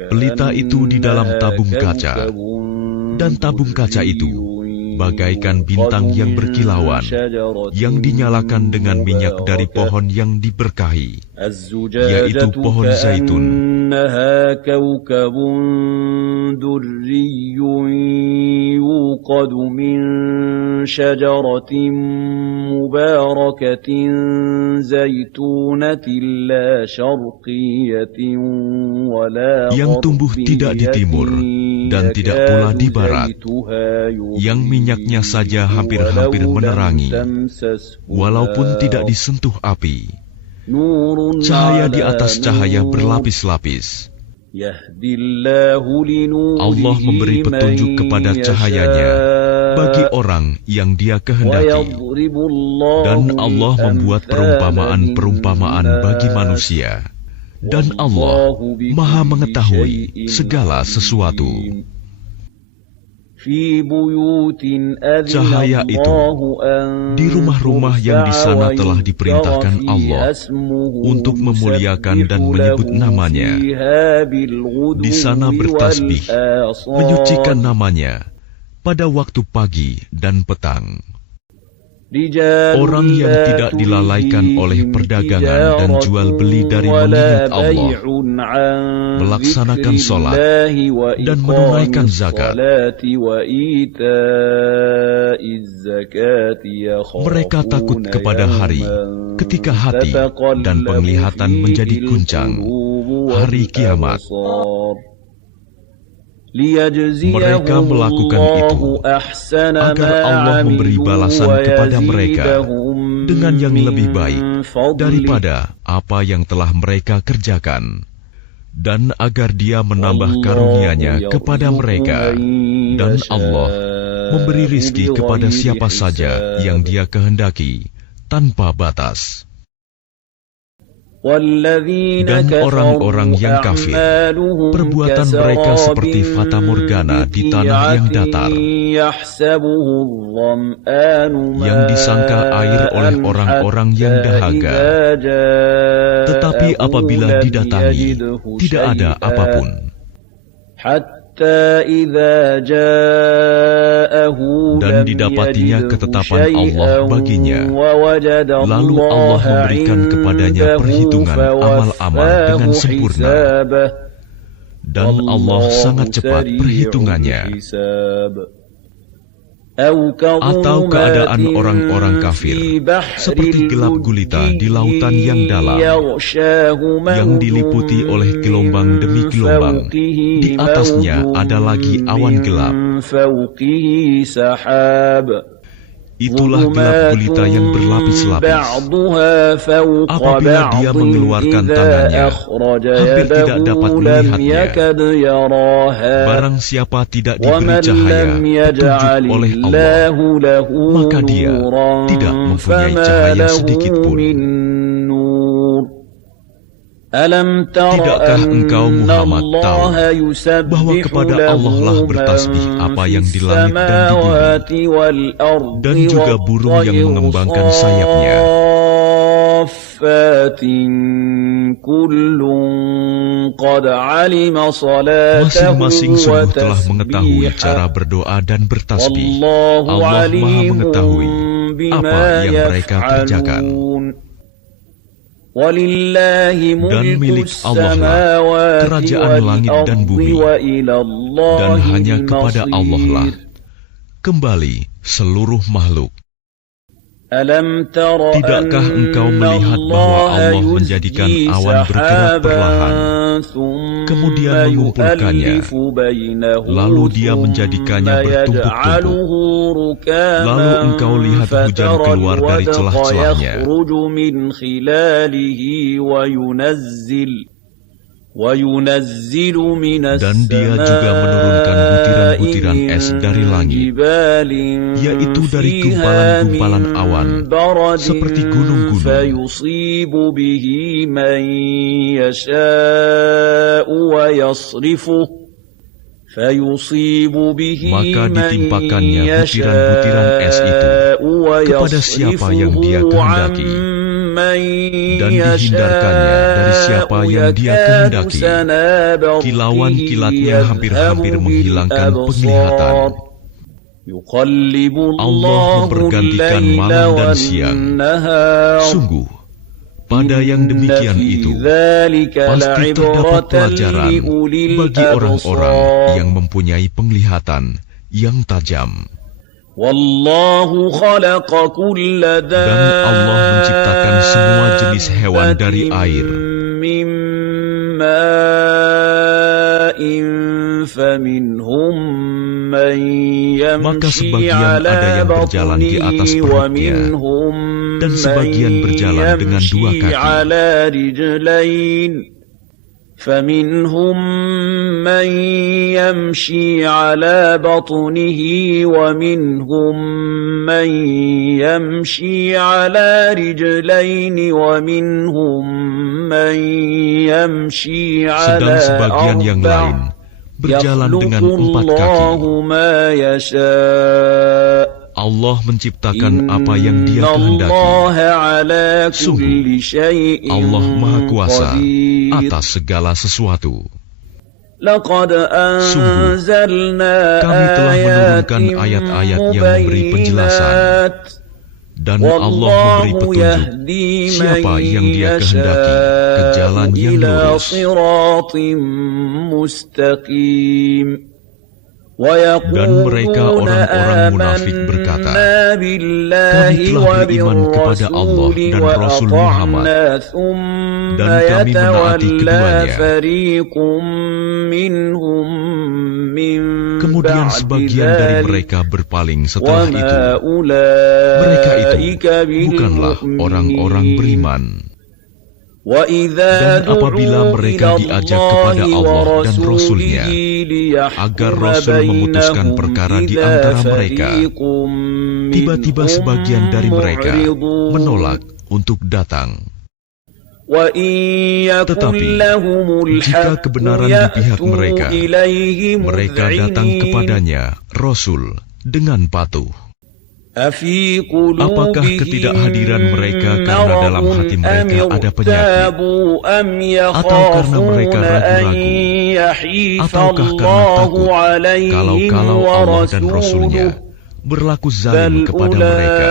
Pelita itu di dalam tabung kaca, dan tabung kaca itu bagaikan bintang yang berkilauan, yang dinyalakan dengan minyak dari pohon yang diberkahi, yaitu pohon zaitun. يوقد من شجرة مباركة زيتونة لا شرقية ولا غربية yang tumbuh tidak di timur dan tidak pula di barat, yang minyaknya saja hampir-hampir menerangi, walaupun tidak disentuh api. Cahaya di atas cahaya berlapis-lapis. Allah memberi petunjuk kepada cahayanya bagi orang yang Dia kehendaki, dan Allah membuat perumpamaan-perumpamaan bagi manusia, dan Allah Maha mengetahui segala sesuatu. Cahaya itu di rumah-rumah yang di sana telah diperintahkan Allah untuk memuliakan dan menyebut nama-Nya. Di sana bertasbih, menyucikan nama-Nya pada waktu pagi dan petang. Orang yang tidak dilalaikan oleh perdagangan dan jual beli dari mengingat Allah, melaksanakan sholat dan menunaikan zakat, mereka takut kepada hari ketika hati dan penglihatan menjadi guncang, hari kiamat. Mereka melakukan itu agar Allah memberi balasan kepada mereka dengan yang lebih baik daripada apa yang telah mereka kerjakan, dan agar Dia menambah karunia-Nya kepada mereka. Dan Allah memberi rizki kepada siapa saja yang Dia kehendaki tanpa batas. Dan orang-orang yang kafir, perbuatan mereka seperti fata morgana di tanah yang datar, yang disangka air oleh orang-orang yang dahaga. Tetapi apabila didatangi, tidak ada apapun. Dan didapatinya ketetapan Allah baginya, lalu Allah memberikan kepadanya perhitungan amal-amal dengan sempurna. dan Allah sangat cepat perhitungannya. Atau keadaan orang-orang kafir seperti gelap gulita di lautan yang dalam, yang diliputi oleh gelombang demi gelombang. Di atasnya ada lagi awan gelap. Itulah gelap gulita yang berlapis-lapis. Apabila dia mengeluarkan tangannya, hampir tidak dapat melihatnya. Barang siapa tidak diberi cahaya petunjuk oleh Allah, maka dia tidak mempunyai cahaya sedikit pun. Tidakkah engkau Muhammad tahu bahwa kepada Allah lah bertasbih apa yang di langit dan di bumi, dan juga burung yang mengembangkan sayapnya. Masing-masing sungguh telah mengetahui cara berdoa dan bertasbih. Allah Maha mengetahui apa yang mereka kerjakan. Dan milik Allah lah kerajaan langit dan bumi, dan hanya kepada Allah lah kembali seluruh makhluk. Tidakkah engkau melihat bahwa Allah menjadikan awan bergerak perlahan, kemudian mengumpulkannya, lalu dia menjadikannya bertumpuk-tumpuk, lalu engkau lihat hujan keluar dari celah-celahnya, dan dia juga menurunkan butiran-butiran es dari langit, yaitu dari gumpalan-gumpalan awan seperti gunung-gunung. Maka ditimpakannya butiran-butiran es itu kepada siapa yang dia kehendaki, dan dihindarkannya dari siapa yang dia kehendaki. Kilauan-kilatnya hampir-hampir menghilangkan penglihatan. Allah mempergantikan malam dan siang. Sungguh, pada yang demikian itu pasti terdapat pelajaran bagi orang-orang yang mempunyai penglihatan yang tajam. Dan Allah menciptakan semua jenis hewan dari air. Maka sebagian ada yang berjalan di atas perutnya, dan sebagian berjalan dengan dua kaki. فمنهم من يمشي على بطنه ومنهم من يمشي على رجلين ومنهم من يمشي على sebagian yang lain berjalan dengan 4 kaki. Allah menciptakan apa yang Dia kehendaki. Sungguh, Allah Maha Kuasa atas segala sesuatu. Sungguh, kami telah menurunkan ayat-ayat yang memberi penjelasan, dan Allah memberi petunjuk siapa yang Dia kehendaki ke jalan yang lurus. Dan mereka orang-orang munafik berkata, kami telah beriman kepada Allah dan Rasul Muhammad, dan kami menaati keduanya. Kemudian sebagian dari mereka berpaling setelah itu. Mereka itu bukanlah orang-orang beriman. Dan apabila mereka diajak kepada Allah dan Rasul-Nya, agar Rasul memutuskan perkara di antara mereka, tiba-tiba sebagian dari mereka menolak untuk datang. Tetapi jika kebenaran di pihak mereka, mereka datang kepadanya, Rasul, dengan patuh. Apakah ketidakhadiran mereka karena dalam hati mereka ada penyakit, atau karena mereka ragu-ragu, ataukah karena takut kalau Allah dan Rasul-Nya berlaku zalim kepada mereka?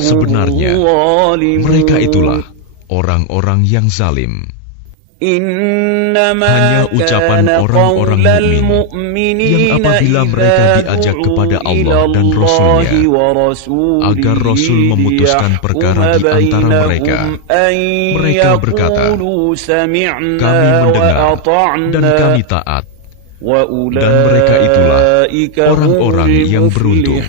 Sebenarnya mereka itulah orang-orang yang zalim. Hanya ucapan orang-orang mukmin yang apabila mereka diajak kepada Allah dan Rasul-Nya agar Rasul memutuskan perkara di antara mereka, mereka berkata, kami mendengar dan kami taat, dan mereka itulah orang-orang yang beruntung.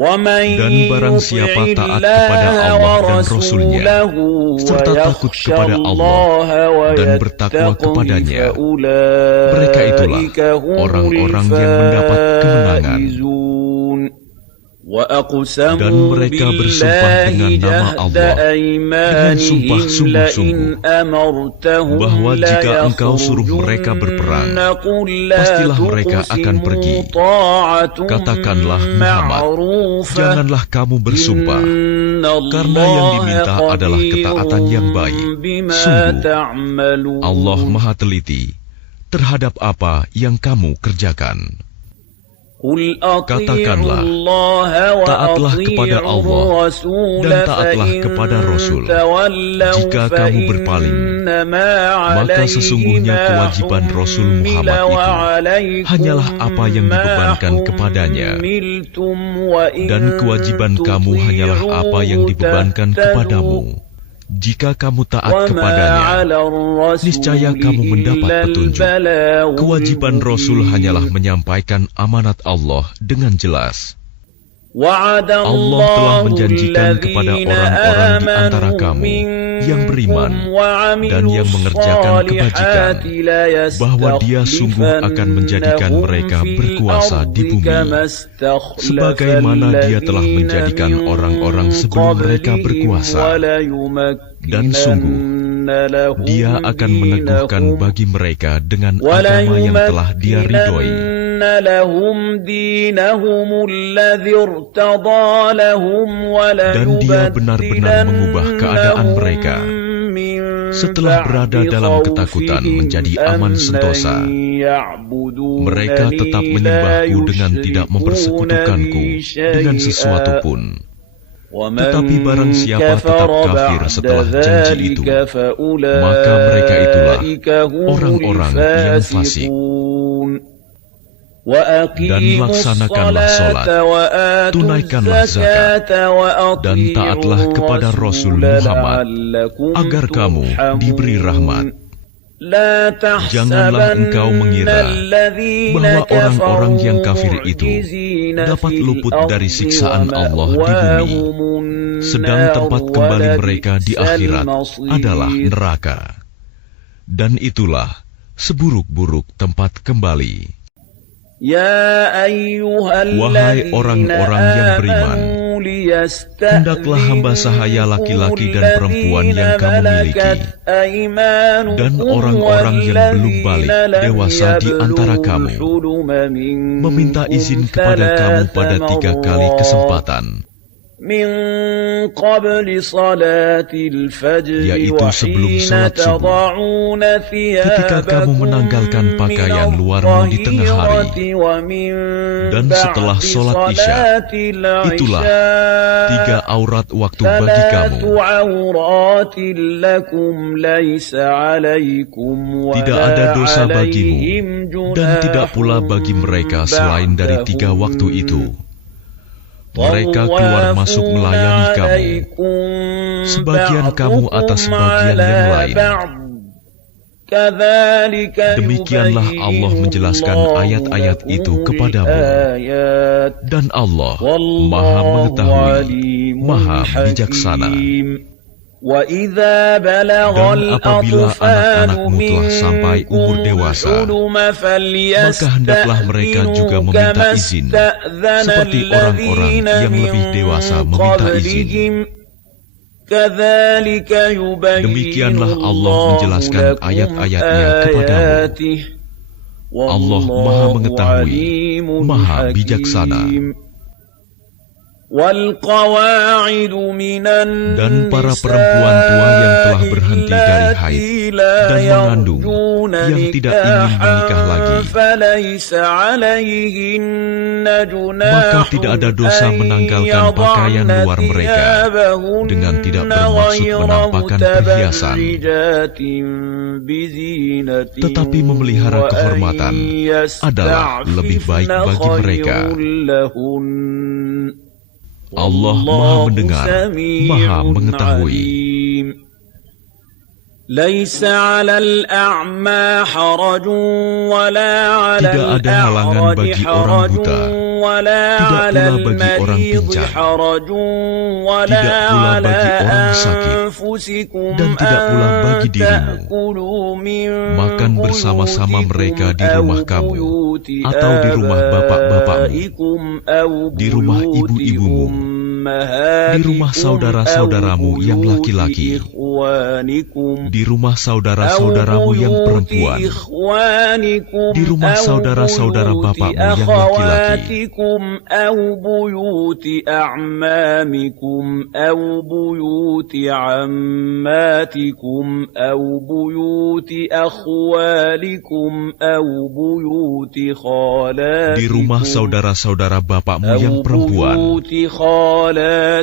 Dan barang siapa taat kepada Allah dan Rasul-Nya, serta takut kepada Allah dan bertakwa kepadanya, mereka itulah orang-orang yang mendapat kemenangan. Dan mereka bersumpah dengan nama Allah dengan sumpah sungguh-sungguh bahwa jika engkau suruh mereka berperang, pastilah mereka akan pergi. Katakanlah Muhammad, janganlah kamu bersumpah, karena yang diminta adalah ketaatan yang baik. Sungguh, Allah Maha Teliti terhadap apa yang kamu kerjakan. Katakanlah, taatlah kepada Allah dan taatlah kepada Rasul. Jika kamu berpaling, maka sesungguhnya kewajiban Rasul Muhammad itu hanyalah apa yang dibebankan kepadanya, dan kewajiban kamu hanyalah apa yang dibebankan kepadamu. Jika kamu taat kepadanya, niscaya kamu mendapat petunjuk. Kewajiban Rasul hanyalah menyampaikan amanat Allah dengan jelas. Allah telah menjanjikan kepada orang-orang di antara kamu yang beriman dan yang mengerjakan kebajikan bahwa Dia sungguh akan menjadikan mereka berkuasa di bumi, sebagaimana Dia telah menjadikan orang-orang sebelum mereka berkuasa. Dan sungguh, Dia akan meneguhkan bagi mereka dengan agama yang telah Dia ridhoi. Dan Dia benar-benar mengubah keadaan mereka setelah berada dalam ketakutan menjadi aman sentosa. Mereka tetap menyembahku dengan tidak mempersekutukanku dengan sesuatu pun. Tetapi barang siapa tetap kafir setelah janji itu, maka mereka itulah orang-orang yang fasik. Dan laksanakanlah sholat, tunaikanlah zakat, dan taatlah kepada Rasul Muhammad, agar kamu diberi rahmat. Janganlah engkau mengira bahwa orang-orang yang kafir itu dapat luput dari siksaan Allah di bumi, sedang tempat kembali mereka di akhirat adalah neraka. Dan itulah seburuk-buruk tempat kembali. Wahai orang-orang yang beriman, hendaklah hamba sahaya laki-laki dan perempuan yang kamu miliki, dan orang-orang yang belum balik dewasa di antara kamu, meminta izin kepada kamu pada 3 kali kesempatan, yaitu sebelum salat subuh, ketika kamu menanggalkan pakaian luarmu di tengah hari, dan setelah salat isya. Itulah 3 aurat waktu bagi kamu. Tidak ada dosa bagimu, dan tidak pula bagi mereka selain dari 3 waktu itu. Mereka keluar masuk melayani kamu, sebagian kamu atas sebagian yang lain. Demikianlah Allah menjelaskan ayat-ayat itu kepadamu. Dan Allah Maha Mengetahui, Maha Bijaksana. Dan apabila anak-anakmu telah sampai umur dewasa, maka hendaklah mereka juga meminta izin, seperti orang-orang yang lebih dewasa meminta izin. Demikianlah Allah menjelaskan ayat-ayatnya kepadamu. Allah Maha Mengetahui, Maha Bijaksana. Dan para perempuan tua yang telah berhenti dari haid dan mengandung yang tidak ingin menikah lagi, maka tidak ada dosa menanggalkan pakaian luar mereka dengan tidak bermaksud menampakkan perhiasan, tetapi memelihara kehormatan adalah lebih baik bagi mereka. Allah Maha mendengar, Maha mengetahui. Tidak ada halangan bagi orang buta, tidak pula bagi orang pincang, tidak pula bagi orang sakit, dan tidak pula bagi dirimu makan bersama-sama mereka di rumah kamu, atau di rumah bapak-bapakmu, di rumah ibu-ibumu, di rumah saudara-saudaramu yang laki-laki, di rumah saudara-saudaramu yang perempuan, di rumah saudara-saudara bapakmu yang laki-laki, di rumah saudara-saudara bapakmu yang perempuan,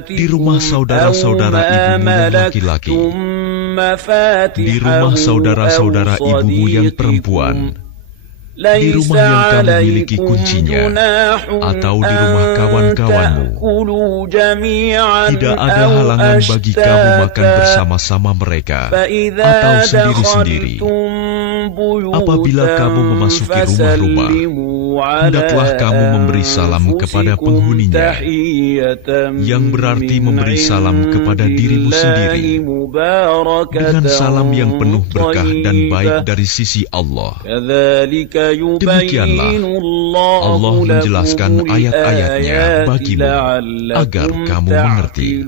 di rumah saudara-saudara ibumu yang laki-laki, di rumah saudara-saudara ibumu yang perempuan, di rumah yang kamu miliki kuncinya, atau di rumah kawan-kawanmu. Tidak ada halangan bagi kamu makan bersama-sama mereka, atau sendiri-sendiri. Apabila kamu memasuki rumah-rumah, hendaklah kamu memberi salam kepada penghuninya, yang berarti memberi salam kepada dirimu sendiri, dengan salam yang penuh berkah dan baik dari sisi Allah. Demikianlah Allah menjelaskan ayat-ayatnya bagimu agar kamu mengerti.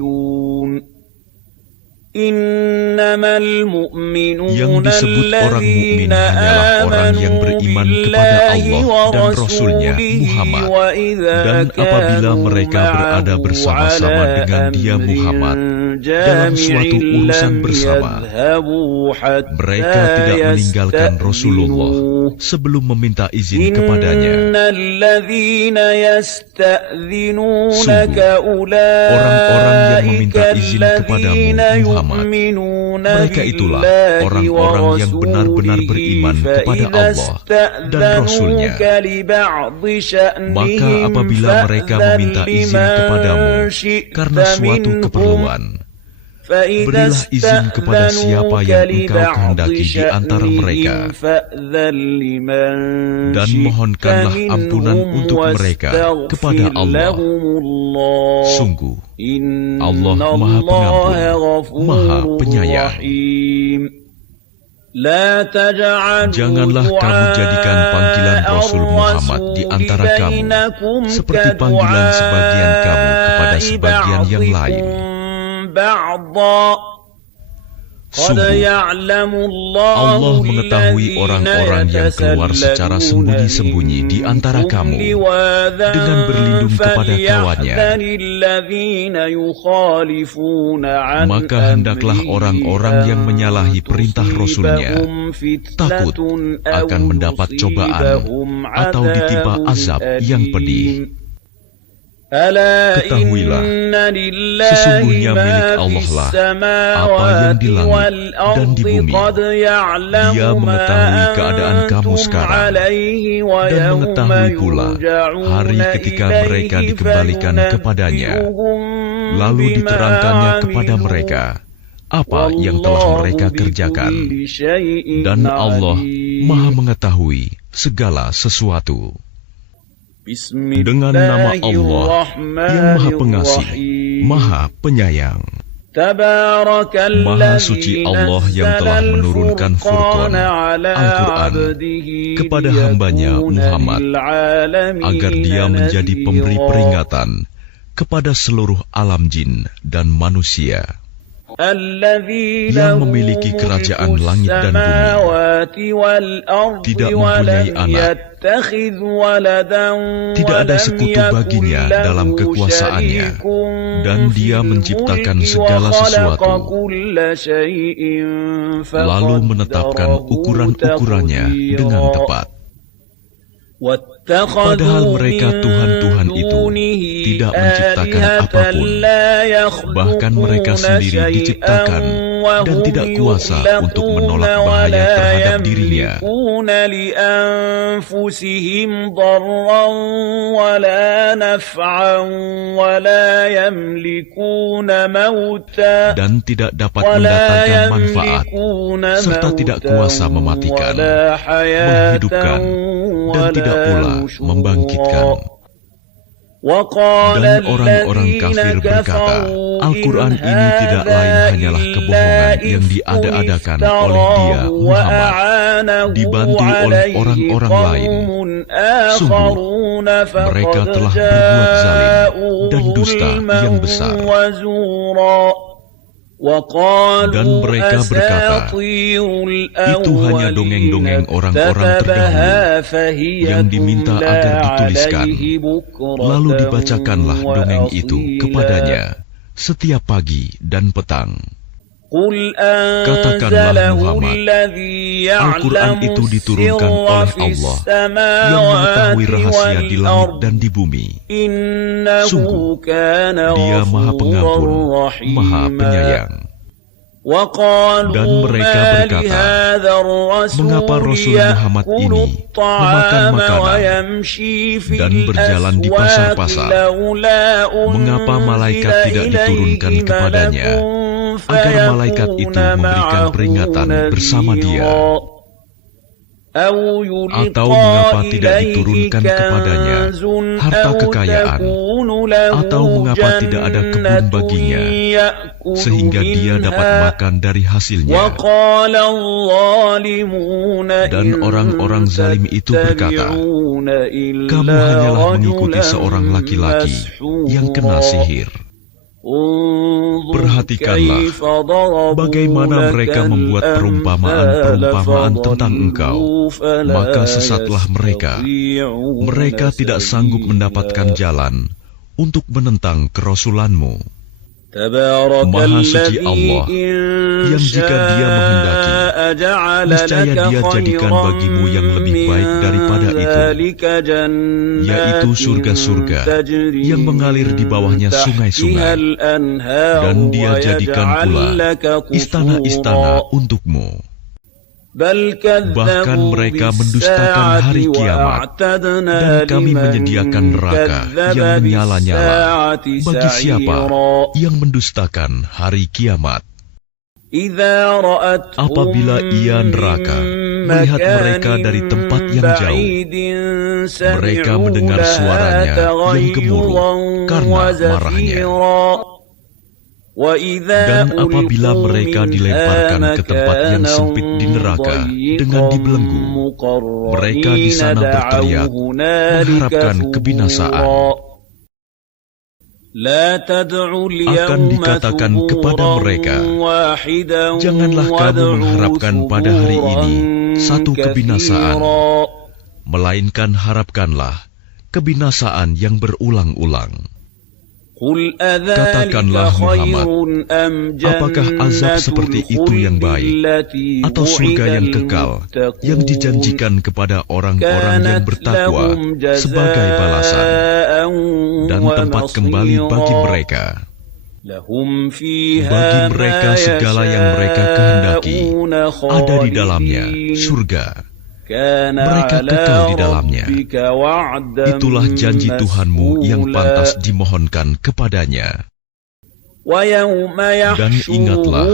Yang disebut orang mukmin hanyalah orang yang beriman kepada Allah dan Rasul-Nya Muhammad, dan apabila mereka berada bersama-sama dengan dia Muhammad dalam suatu urusan bersama, mereka tidak meninggalkan Rasulullah sebelum meminta izin kepadanya. Sungguh, orang-orang yang meminta izin kepadamu Muhammad, mereka itulah orang-orang yang benar-benar beriman kepada Allah dan Rasul-Nya. Maka apabila mereka meminta izin kepadamu karena suatu keperluan, berilah izin kepada siapa yang engkau kehendaki di antara mereka, dan mohonkanlah ampunan untuk mereka kepada Allah. Sungguh, Allah Maha Pengampun, Maha Penyayang. Janganlah kamu jadikan panggilan Rasul Muhammad di antara kamu seperti panggilan sebagian kamu kepada sebagian yang lain. Sungguh, Allah mengetahui orang-orang yang keluar secara sembunyi-sembunyi di antara kamu dengan berlindung kepada kawannya. Maka hendaklah orang-orang yang menyalahi perintah Rasul-Nya takut akan mendapat cobaan atau ditimpa azab yang pedih. Ketahuilah, sesungguhnya milik Allah lah apa yang di langit dan di bumi. Dia mengetahui keadaan kamu sekarang dan mengetahui pula hari ketika mereka dikembalikan kepadanya. Lalu diterangkannya kepada mereka apa yang telah mereka kerjakan. Dan Allah Maha mengetahui segala sesuatu. Dengan nama Allah yang Maha Pengasih, Maha Penyayang. Maha suci Allah yang telah menurunkan Furqan, Al-Quran, kepada hambanya Muhammad, agar dia menjadi pemberi peringatan kepada seluruh alam jin dan manusia. yang memiliki kerajaan langit dan bumi, tidak mempunyai anak, tidak ada sekutu baginya dalam kekuasaannya, dan Dia menciptakan segala sesuatu, lalu menetapkan ukuran-ukurannya dengan tepat. Padahal mereka Tuhan-Tuhan itu tidak menciptakan apapun, bahkan mereka sendiri diciptakan dan tidak kuasa untuk menolak bahaya terhadap dirinya. Dan tidak dapat mendatangkan manfaat, serta tidak kuasa mematikan, menghidupkan, dan tidak pula membangkitkan. Dan orang-orang kafir berkata, Al-Quran ini tidak lain hanyalah kebohongan yang diada-adakan oleh dia, Muhammad, dibantu oleh orang-orang lain. Sungguh, mereka telah berbuat zalim dan dusta yang besar. Dan mereka berkata, itu hanya dongeng-dongeng orang-orang terdahulu yang diminta agar dituliskan, lalu dibacakanlah dongeng itu kepadanya setiap pagi dan petang. Katakanlah Muhammad, Al-Quran itu diturunkan oleh Allah yang mengetahui rahasia di langit dan di bumi. Sungguh, Dia Maha Pengampun, Maha Penyayang. Dan mereka berkata, mengapa Rasul Muhammad ini memakan makanan dan berjalan di pasar-pasar? Mengapa malaikat tidak diturunkan kepadanya, agar malaikat itu memberikan peringatan bersama dia? Atau mengapa tidak diturunkan kepadanya harta kekayaan? Atau mengapa tidak ada kebun baginya, sehingga dia dapat makan dari hasilnya? Dan orang-orang zalim itu berkata, kamu hanyalah mengikuti seorang laki-laki yang kena sihir. Perhatikanlah bagaimana mereka membuat perumpamaan-perumpamaan tentang engkau, maka sesatlah mereka. Mereka tidak sanggup mendapatkan jalan untuk menentang kerasulanmu. Maha suci Allah, yang jika Dia menghendaki, niscaya Dia jadikan bagimu yang lebih baik daripada itu, yaitu surga-surga yang mengalir di bawahnya sungai-sungai, dan Dia jadikan pula istana-istana untukmu. Bahkan mereka mendustakan hari kiamat, dan kami menyediakan neraka yang menyala-nyala bagi siapa yang mendustakan hari kiamat. Apabila ia neraka melihat mereka dari tempat yang jauh, mereka mendengar suaranya yang gemuruh karena marahnya. Dan apabila mereka dilemparkan ke tempat yang sempit di neraka dengan dibelenggu, mereka di sana berteriak mengharapkan kebinasaan. Akan dikatakan kepada mereka, janganlah kamu mengharapkan pada hari ini satu kebinasaan, melainkan harapkanlah kebinasaan yang berulang-ulang. Katakanlah Muhammad, apakah azab seperti itu yang baik, atau surga yang kekal yang dijanjikan kepada orang-orang yang bertakwa sebagai balasan dan tempat kembali bagi mereka? Bagi mereka segala yang mereka kehendaki ada di dalamnya, surga. Mereka kekal di dalamnya. Itulah janji Tuhanmu yang pantas dimohonkan kepadanya. Dan ingatlah,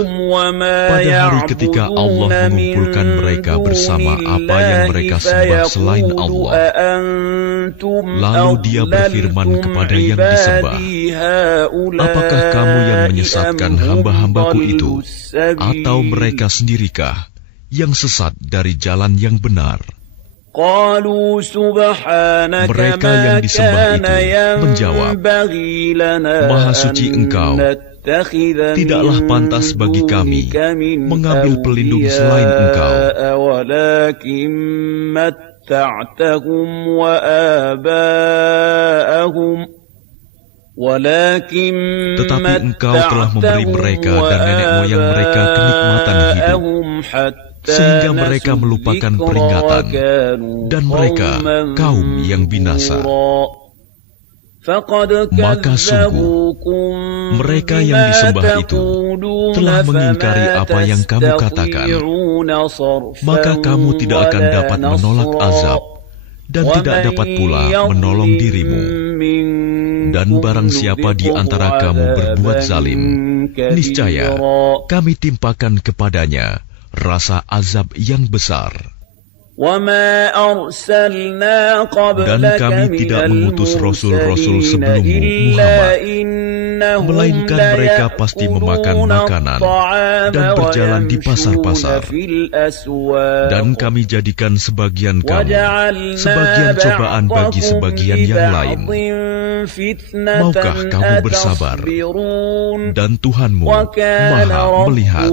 pada hari ketika Allah mengumpulkan mereka bersama apa yang mereka sembah selain Allah, lalu Dia berfirman kepada yang disembah, apakah kamu yang menyesatkan hamba-hambaku itu, atau mereka sendirikah yang sesat dari jalan yang benar? Mereka yang disembah itu menjawab, Maha suci Engkau, Tidaklah pantas bagi kami mengambil pelindung selain Engkau. Tetapi Engkau telah memberi mereka dan nenek moyang mereka kenikmatan hidup, sehingga mereka melupakan peringatan, dan mereka kaum yang binasa. Maka sungguh, mereka yang disembah itu telah mengingkari apa yang kamu katakan. Maka kamu tidak akan dapat menolak azab, dan tidak dapat pula menolong dirimu. Dan barang siapa di antara kamu berbuat zalim, niscaya kami timpakan kepadanya rasa azab yang besar. Dan kami tidak mengutus rasul-rasul sebelummu, Muhammad, melainkan mereka pasti memakan makanan dan berjalan di pasar-pasar. Dan kami jadikan sebagian kamu sebagian cobaan bagi sebagian yang lain. Maukah kamu bersabar? Dan Tuhanmu Maha melihat.